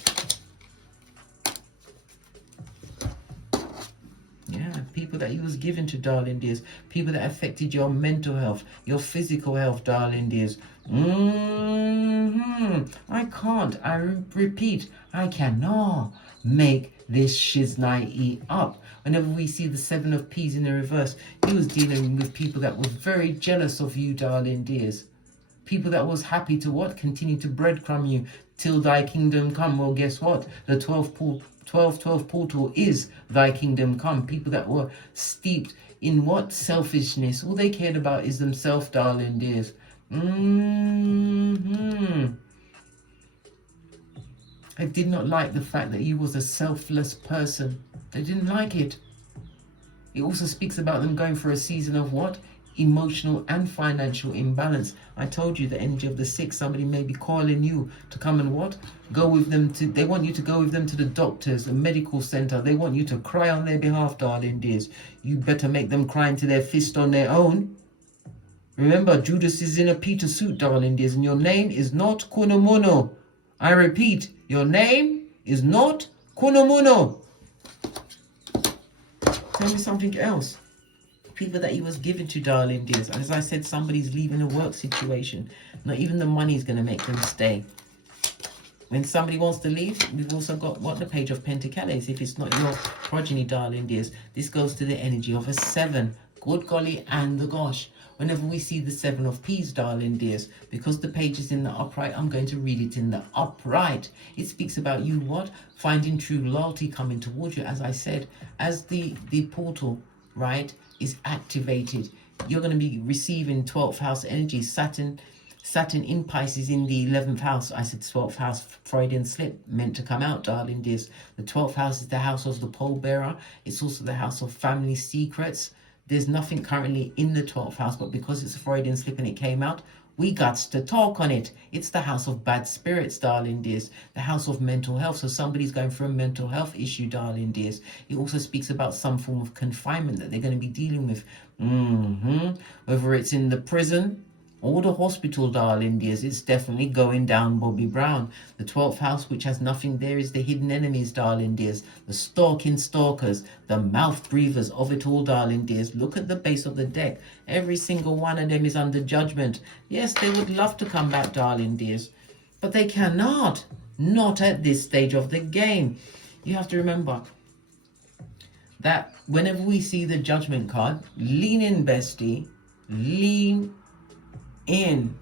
People that you was given to, darling dears. People that affected your mental health, your physical health, darling dears. I repeat, I cannot make this shiznai up. Whenever we see the 7 of Peas in the reverse, he was dealing with people that were very jealous of you, darling dears. People that was happy to what? Continue to breadcrumb you till thy kingdom come. Well, guess what? The 12 portal is thy kingdom come. People that were steeped in what? Selfishness. All they cared about is themselves, darling dears. I did not like the fact that you was a selfless person. They didn't like it. It also speaks about them going for a season of what? Emotional and financial imbalance. I told you the energy of the 6. Somebody may be calling you to come and what? Go with them to, they want you to go with them to the doctors, a medical center. They want you to cry on their behalf, darling dears. You better make them cry into their fist on their own. Remember, Judas is in a Peter suit, darling dears, and your name is not Kunomono. I repeat, your name is not Kunomono. Tell me something else. People that he was given to, darling dears. As I said, somebody's leaving a work situation. Not even the money is going to make them stay. When somebody wants to leave, we've also got what? The Page of Pentacles. If it's not your progeny, darling dears, this goes to the energy of a 7. Good golly and the gosh. Whenever we see the 7 of Peas, darling dears, because the page is in the upright, I'm going to read it in the upright. It speaks about you what? Finding true loyalty coming towards you. As I said, as the portal, right, is activated, you're going to be receiving 12th house energy. Saturn Saturn in Pisces in the 11th house. I said 12th house, Freudian slip, meant to come out, darling dears. The 12th house is the house of the pole bearer. It's also the house of family secrets. There's nothing currently in the 12th house, but because it's a Freudian slip and it came out, we got to talk on it. It's the house of bad spirits, darling dears. The house of mental health. So somebody's going through a mental health issue, darling dears. It also speaks about some form of confinement that they're going to be dealing with. Whether it's in the prison or the hospital, darling dears, it's definitely going down, Bobby Brown. The 12th house, which has nothing there, is the hidden enemies, darling dears. The stalking stalkers, the mouth breathers of it all, darling dears. Look at the base of the deck. Every single one of them is under judgment. Yes, they would love to come back, darling dears, but they cannot. Not at this stage of the game. You have to remember that whenever we see the judgment card, lean in, bestie. Lean in.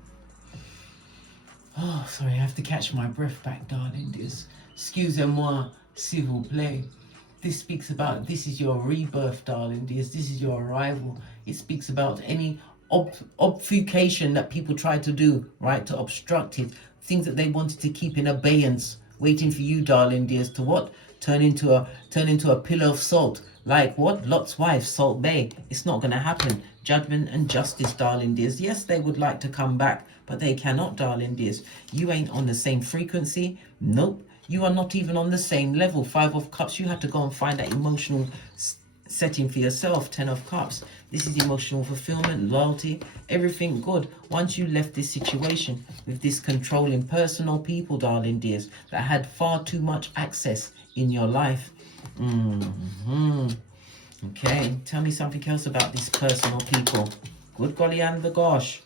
Oh, sorry, I have to catch my breath back, darling dears. Excusez-moi, s'il vous plaît. This speaks about, this is your rebirth, darling dears. This is your arrival. It speaks about any obfuscation that people try to do, right, to obstruct it. Things that they wanted to keep in abeyance, waiting for you, darling dears, to what? Turn into a pillar of salt. Like what? Lot's wife, Salt Bay. It's not going to happen. Judgment and justice, darling dears. Yes, they would like to come back, but they cannot, darling dears. You ain't on the same frequency. Nope. You are not even on the same level. 5 of Cups. You have to go and find that emotional setting for yourself. 10 of Cups. This is emotional fulfillment, loyalty, everything good. Once you left this situation with this controlling personal people, darling dears, that had far too much access in your life. Okay, tell me something else about these personal people. Good golly and the gosh.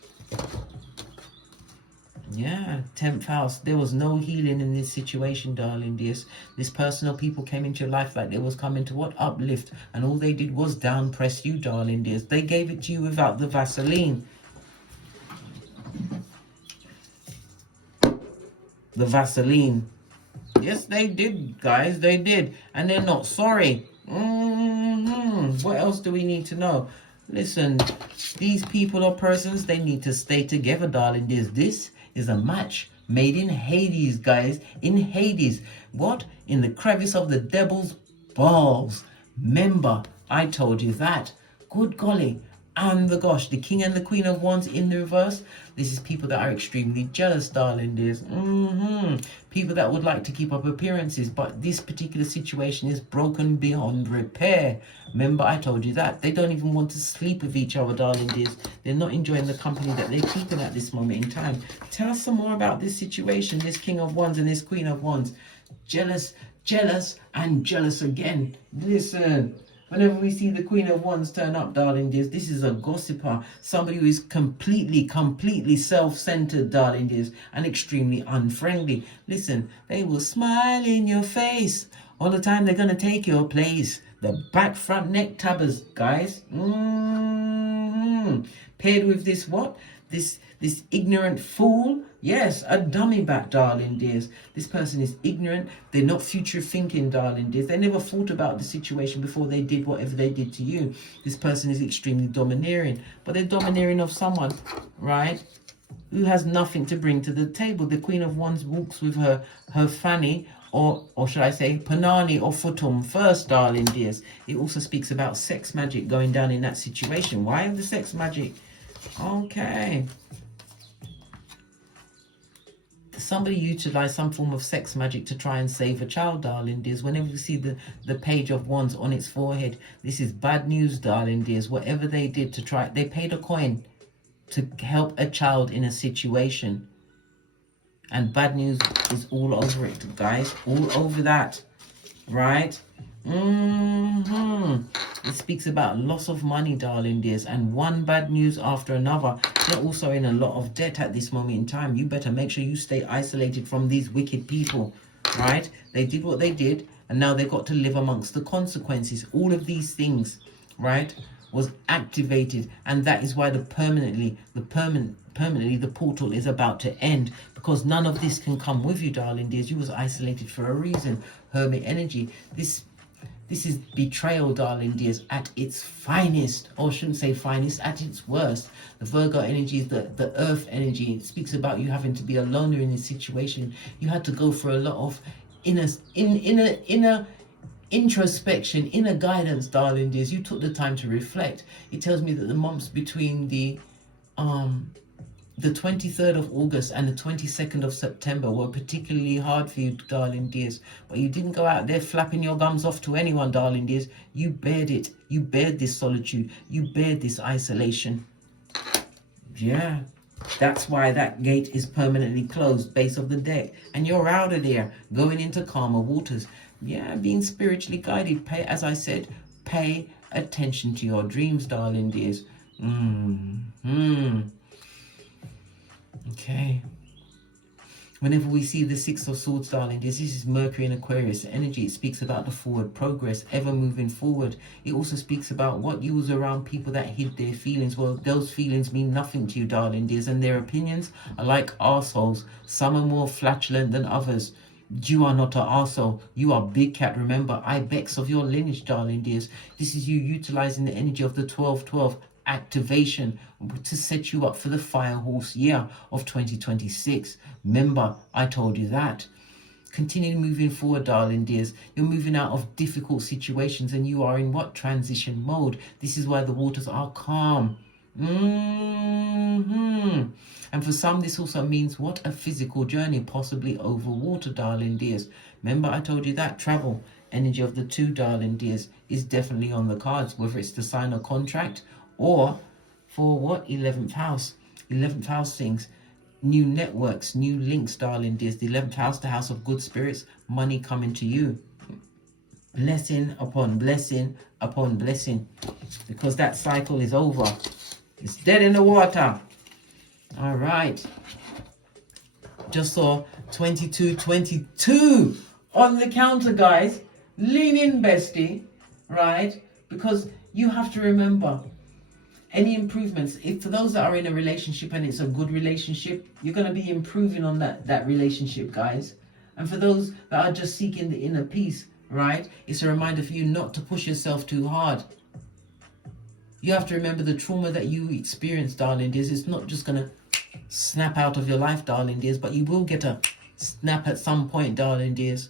Yeah, 10th house. There was no healing in this situation, darling dears. This personal people came into your life like they was coming to what? Uplift. And all they did was down press you, darling dears. They gave it to you without the Vaseline. The Vaseline. Yes, they did, guys. They did. And they're not sorry. What else do we need to know? Listen, these people or persons, they need to stay together, darling dears. This is a match made in Hades, guys. In Hades. What? In the crevice of the devil's balls. Remember, I told you that. Good golly. And the gosh, the King and the Queen of Wands in the reverse. This is people that are extremely jealous, darling dears. People that would like to keep up appearances, but this particular situation is broken beyond repair. Remember, I told you that. They don't even want to sleep with each other, darling dears. They're not enjoying the company that they're keeping at this moment in time. Tell us some more about this situation, this King of Wands and this Queen of Wands. Jealous, jealous, and jealous again. Listen. Whenever we see the Queen of Wands turn up, darling dears, this is a gossiper. Somebody who is completely self-centered, darling dears, and extremely unfriendly. Listen, they will smile in your face. All the time they're going to take your place. The back, front, neck tabbers, guys. Paired with this what? This ignorant fool. Yes, a dummy back, darling dears. This person is ignorant. They're not future thinking, darling dears. They never thought about the situation before they did whatever they did to you. This person is extremely domineering. But they're domineering of someone, right, who has nothing to bring to the table. The Queen of Wands walks with her fanny, or should I say panani or futum first, darling dears. It also speaks about sex magic going down in that situation. Why the sex magic? Okay. Somebody utilized some form of sex magic to try and save a child, darling dears. Whenever you see the Page of Wands on its forehead, this is bad news, darling dears. Whatever they did to try, they paid a coin to help a child in a situation. And bad news is all over it, guys. All over that, right? It speaks about loss of money, darling dears, and one bad news after another. They're also in a lot of debt at this moment in time. You better make sure you stay isolated from these wicked people, right? They did what they did, and now they've got to live amongst the consequences. All of these things, right, was activated, and that is why permanently the portal is about to end, because none of this can come with you, darling dears. You was isolated for a reason. Hermit energy. This is betrayal, darling dears, at its finest. Or I shouldn't say finest, at its worst. The Virgo energy is the earth energy. It speaks about you having to be a loner in this situation. You had to go for a lot of inner introspection, inner guidance, darling dears. You took the time to reflect. It tells me that the months between the 23rd of August and the 22nd of September were particularly hard for you, darling dears. But you didn't go out there flapping your gums off to anyone, darling dears. You bared it. You bared this solitude. You bared this isolation. Yeah. That's why that gate is permanently closed, base of the deck. And you're out of there, going into calmer waters. Yeah, being spiritually guided. As I said, pay attention to your dreams, darling dears. Okay. Whenever we see the Six of Swords, darling dears, this is Mercury in Aquarius energy. It speaks about the forward progress, ever moving forward. It also speaks about what you was around people that hid their feelings. Well, those feelings mean nothing to you, darling dears, and their opinions are like arseholes. Some are more flatulent than others. You are not an arsehole. You are big cat. Remember, ibex of your lineage, darling dears. This is you utilizing the energy of the 12-12 activation to set you up for the fire horse year of 2026. Remember, I told you that. Continue moving forward, darling dears. You're moving out of difficult situations and you are in what? Transition mode. This is why the waters are calm. And for some, this also means what? A physical journey, possibly over water, darling dears. Remember, I told you that travel energy of the 2, darling dears, is definitely on the cards, whether it's to sign a contract or for what? 11th house. 11th house things. New networks, new links, darling dears. The 11th house, the house of good spirits, money coming to you. Blessing upon blessing upon blessing. Because that cycle is over. It's dead in the water. All right. Just saw 22 on the counter, guys. Lean in, bestie. Right? Because you have to remember, any improvements, if for those that are in a relationship and it's a good relationship, you're going to be improving on that relationship, guys. And for those that are just seeking the inner peace, right, it's a reminder for you not to push yourself too hard. You have to remember the trauma that you experienced, darling dears. It's not just going to snap out of your life, darling dears, but you will get a snap at some point, darling dears.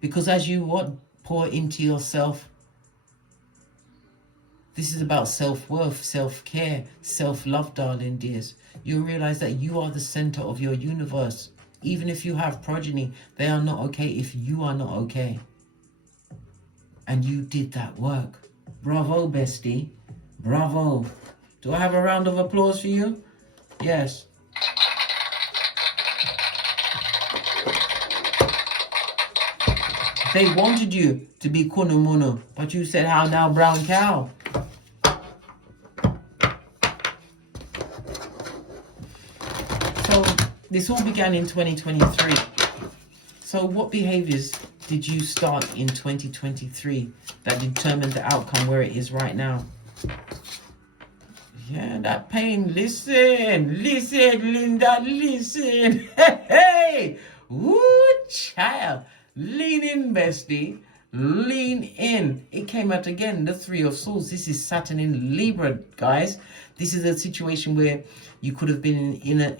Because as you pour into yourself, this is about self-worth, self-care, self-love, darling dears. You'll realize that you are the center of your universe. Even if you have progeny, they are not okay if you are not okay. And you did that work. Bravo, bestie. Bravo. Do I have a round of applause for you? Yes. They wanted you to be kunumuno, but you said, how now, brown cow? So this all began in 2023. So what behaviors did you start in 2023 that determined the outcome where it is right now? Yeah, that pain. Listen, Linda, listen. Hey, woo, child. Lean in, bestie. Lean in. It came out again, the 3 of Swords. This is Saturn in Libra, guys. This is a situation where you could have been in a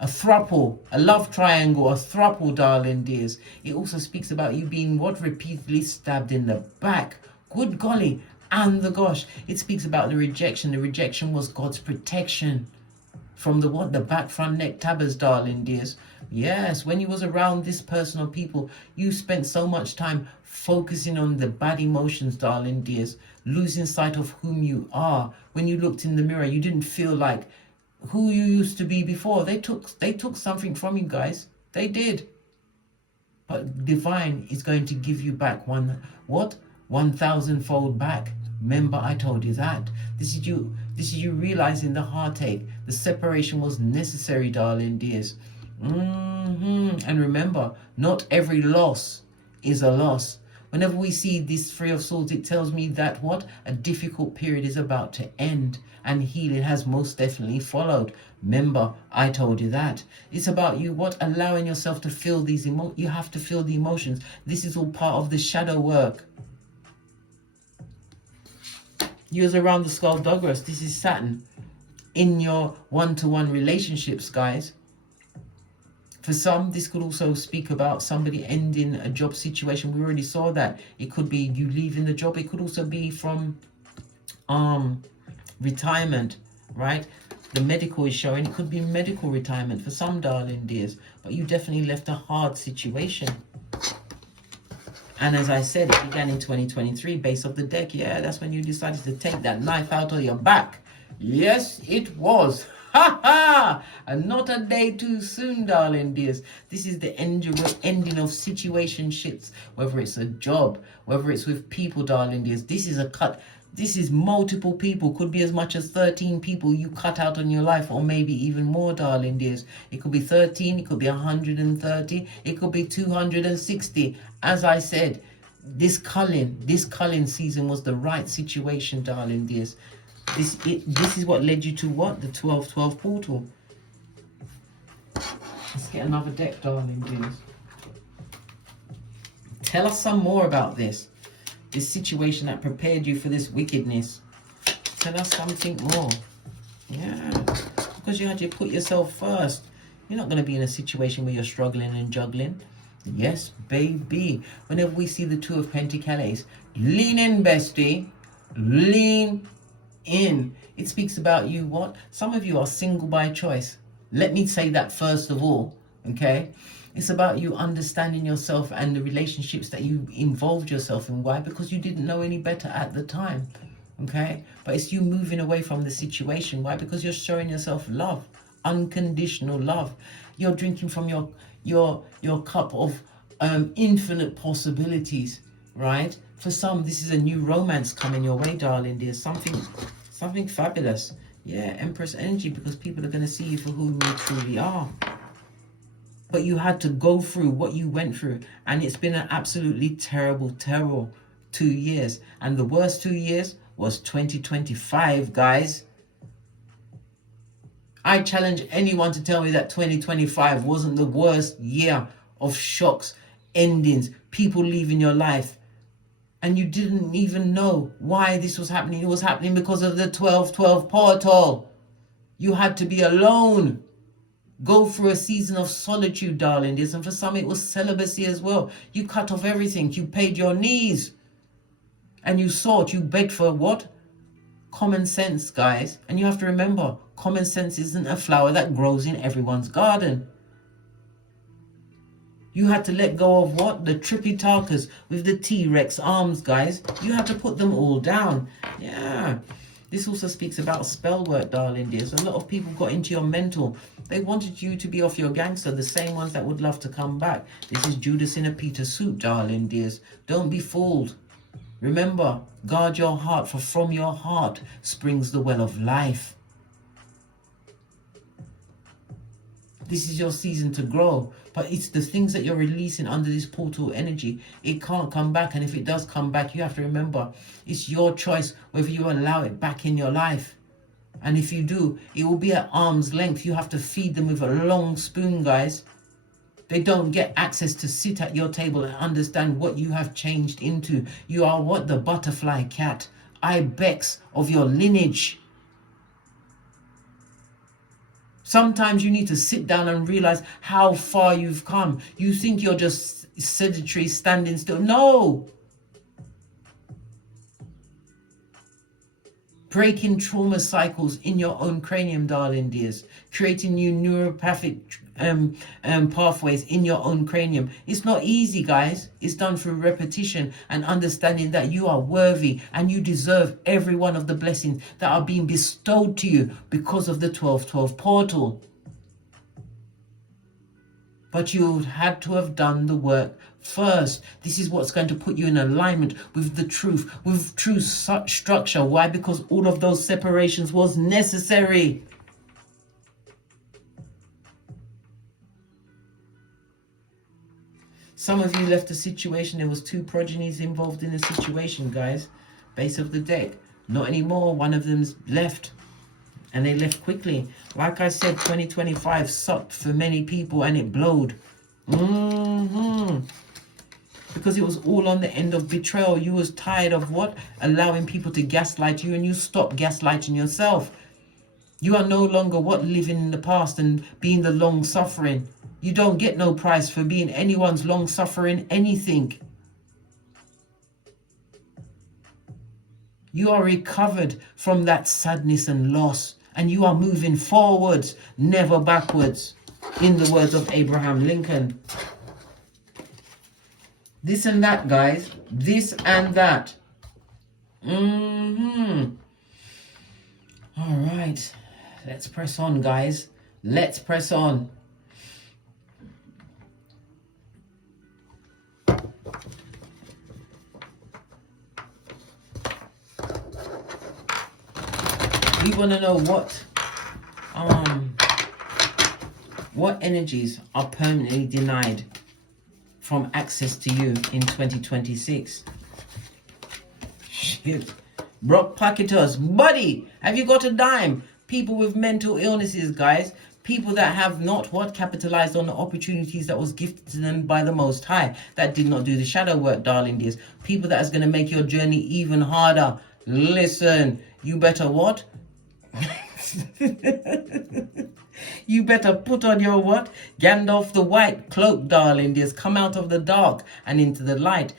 throuple, a love triangle, a throuple, darling dears. It also speaks about you being repeatedly stabbed in the back. Good golly, and the gosh. It speaks about the rejection. The rejection was God's protection from the back, front, neck, tabbers, darling dears. Yes, when you was around this person or people, you spent so much time focusing on the bad emotions, darling dears, losing sight of whom you are. When you looked in the mirror, you didn't feel like who you used to be before. They took something from you, guys. They did. But divine is going to give you back 1,000-fold back. Remember, I told you that. This is you realizing the heartache. The separation was necessary, darling dears. And remember, not every loss is a loss. Whenever we see this Three of Swords, it tells me that what? A difficult period is about to end and healing has most definitely followed. Remember, I told you that. It's about you what? Allowing yourself to feel these emotions. You have to feel the emotions. This is all part of the shadow work. Yours around the skullduggeress. This is Saturn in your one-to-one relationships, guys. For some, this could also speak about somebody ending a job situation. We already saw that. It could be you leaving the job. It could also be from retirement, right? The medical is showing. It could be medical retirement for some, darling dears. But you definitely left a hard situation. And as I said, it began in 2023, base of the deck. Yeah, that's when you decided to take that knife out of your back. Yes, it was. Ha ha! And not a day too soon, darling dears. This is the ending of situationships, whether it's a job, whether it's with people, darling dears. This is a cut. This is multiple people. Could be as much as 13 people you cut out in your life, or maybe even more, darling dears. It could be 13, it could be 130, it could be 260. As I said, this culling season was the right situation, darling dears. This is what led you to what? The 12-12 portal. Let's get another deck, darling dears. Tell us some more about this situation that prepared you for this wickedness. Tell us something more. Yeah, because you had to put yourself first. You're not going to be in a situation where you're struggling and juggling. Yes, baby. Whenever we see the Two of Pentacles, lean in, bestie. Lean in. It speaks about you what? Some of you are single by choice. Let me say that first of all, okay? It's about you understanding yourself and the relationships that you involved yourself in. Why? Because you didn't know any better at the time, okay? But it's you moving away from the situation. Why? Because you're showing yourself love, unconditional love. You're drinking from your cup of infinite possibilities, right? For some, this is a new romance coming your way, darling. There's something fabulous. Yeah, Empress energy, because people are going to see you for who you truly are. But you had to go through what you went through. And it's been an absolutely terrible 2 years. And the worst 2 years was 2025, guys. I challenge anyone to tell me that 2025 wasn't the worst year of shocks, endings, people leaving your life. And you didn't even know why this was happening. It was happening because of the 12-12 portal. You had to be alone. Go through a season of solitude, darling. And for some, it was celibacy as well. You cut off everything. You paid your knees. And you sought, you begged for what? Common sense, guys. And you have to remember, common sense isn't a flower that grows in everyone's garden. You had to let go of what? The Tripitakas with the T-Rex arms, guys. You had to put them all down. Yeah. This also speaks about spell work, darling dears. A lot of people got into your mental. They wanted you to be off your gangster, the same ones that would love to come back. This is Judas in a Peter suit, darling dears. Don't be fooled. Remember, guard your heart, for from your heart springs the well of life. This is your season to grow, but it's the things that you're releasing under this portal energy. It can't come back, and if it does come back, you have to remember, it's your choice whether you allow it back in your life. And if you do, it will be at arm's length. You have to feed them with a long spoon, guys. They don't get access to sit at your table and understand what you have changed into. You are what? The butterfly cat, ibex of your lineage. Sometimes you need to sit down and realize how far you've come. You think you're just sedentary, standing still. No! Breaking trauma cycles in your own cranium, darling dears. Creating new neuropathic pathways in your own cranium. It's not easy, guys. It's done through repetition and understanding that you are worthy and you deserve every one of the blessings that are being bestowed to you because of the 12-12 portal. But you had to have done the work first. This is what's going to put you in alignment with the truth, with true structure. Why? Because all of those separations was necessary. Some of you left a situation. There was 2 progenies involved in the situation, guys. Base of the deck. Not anymore. One of them's left. And they left quickly. Like I said, 2025 sucked for many people and it blowed. Because it was all on the end of betrayal. You was tired of what? Allowing people to gaslight you, and you stopped gaslighting yourself. You are no longer what? Living in the past and being the long suffering. You don't get no prize for being anyone's long suffering anything. You are recovered from that sadness and loss, and you are moving forwards, never backwards, in the words of Abraham Lincoln. This and that, guys. This and that. All right. Let's press on, guys. Let's press on. We want to know what energies are permanently denied from access to you in 2026. Shit. Brock Packeters, buddy, have you got a dime? People with mental illnesses, guys. People that have not capitalized on the opportunities that was gifted to them by the Most High. That did not do the shadow work, darling dears. People that is going to make your journey even harder. Listen, you better what? You better put on your what? Gandalf the white cloak, darling dears. Come out of the dark and into the light.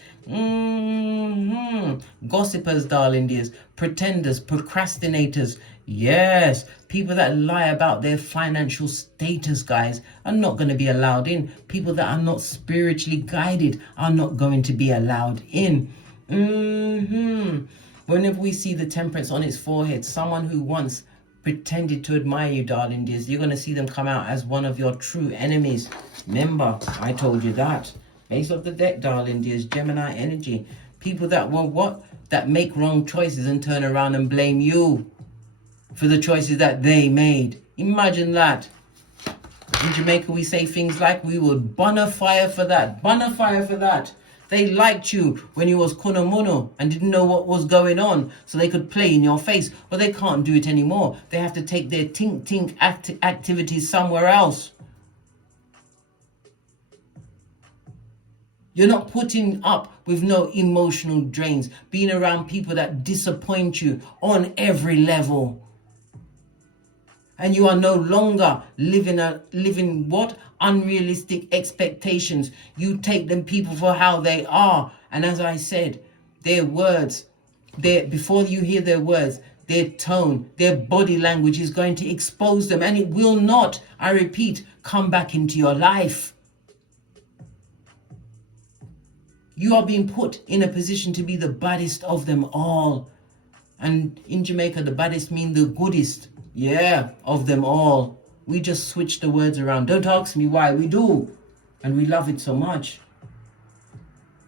Gossipers, darling dears. Pretenders, procrastinators. Yes, people that lie about their financial status, guys, are not going to be allowed in. People that are not spiritually guided are not going to be allowed in. Whenever we see the temperance on its forehead, someone who once pretended to admire you, darling dears, you're going to see them come out as one of your true enemies. Remember, I told you that. Base of the deck, darling dears, Gemini energy. People that will what? That make wrong choices and turn around and blame you for the choices that they made. Imagine that. In Jamaica, we say things like, we would burn a fire for that. Burn a fire for that. They liked you when you was kunomono and didn't know what was going on, so they could play in your face. But they can't do it anymore. They have to take their tink activities somewhere else. You're not putting up with no emotional drains, being around people that disappoint you on every level. And you are no longer living what? Unrealistic expectations. You take them people for how they are. And as I said, their words, before you hear their words, their tone, their body language is going to expose them. And it will not, I repeat, come back into your life. You are being put in a position to be the baddest of them all. And in Jamaica, the baddest mean the goodest. Yeah, of them all. We just switch the words around. Don't ask me why, we do. And we love it so much.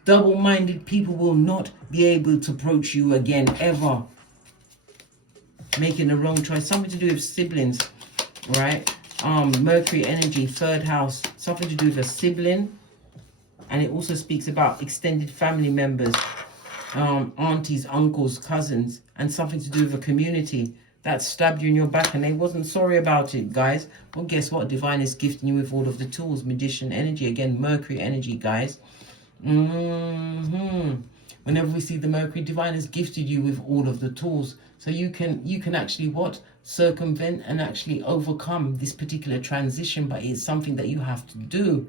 Double-minded people will not be able to approach you again, ever. Making the wrong choice. Something to do with siblings, right? Mercury energy, 3rd house. Something to do with a sibling. And it also speaks about extended family members. Aunties, uncles, cousins. And something to do with a community that stabbed you in your back and they wasn't sorry about it, guys. Well, guess what? Divine is gifting you with all of the tools. Magician energy. Again, Mercury energy, guys. Whenever we see the Mercury, Divine has gifted you with all of the tools. So you can actually what? Circumvent and actually overcome this particular transition. But it's something that you have to do.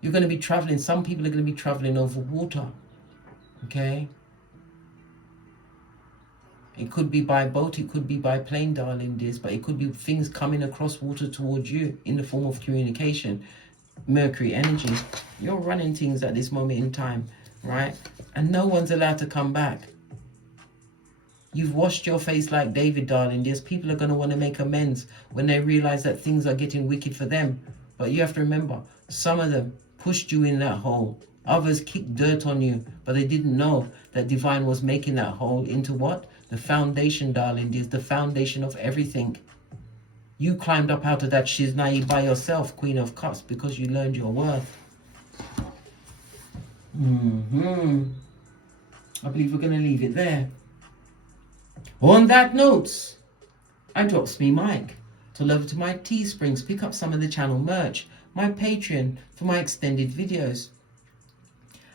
You're going to be traveling. Some people are going to be traveling over water. Okay? It could be by boat, it could be by plane, darling dears, but it could be things coming across water towards you in the form of communication. Mercury energy. You're running things at this moment in time, right? And no one's allowed to come back. You've washed your face like David, darling dears. People are going to want to make amends when they realize that things are getting wicked for them. But you have to remember, some of them pushed you in that hole. Others kicked dirt on you, but they didn't know that Divine was making that hole into what? The foundation, darling, is the foundation of everything. You climbed up out of that shiznai by yourself, Queen of Cups, because you learned your worth. I believe we're going to leave it there. On that note, I drops me mic. To over to my Teesprings, pick up some of the channel merch, my Patreon for my extended videos.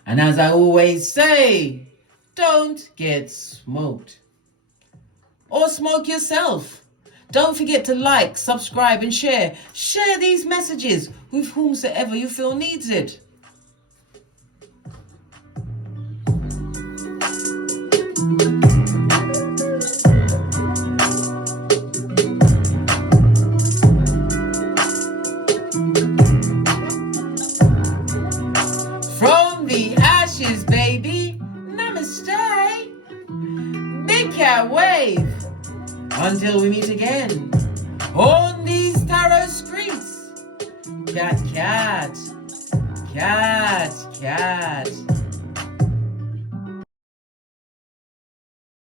And as I always say, don't get smoked. Or smoke yourself. Don't forget to like, subscribe and share. Share these messages with whomsoever you feel needs it. From the ashes, baby. Namaste. Big cat wave. Until we meet again on these tarot streets. Cat, cat, cat, cat.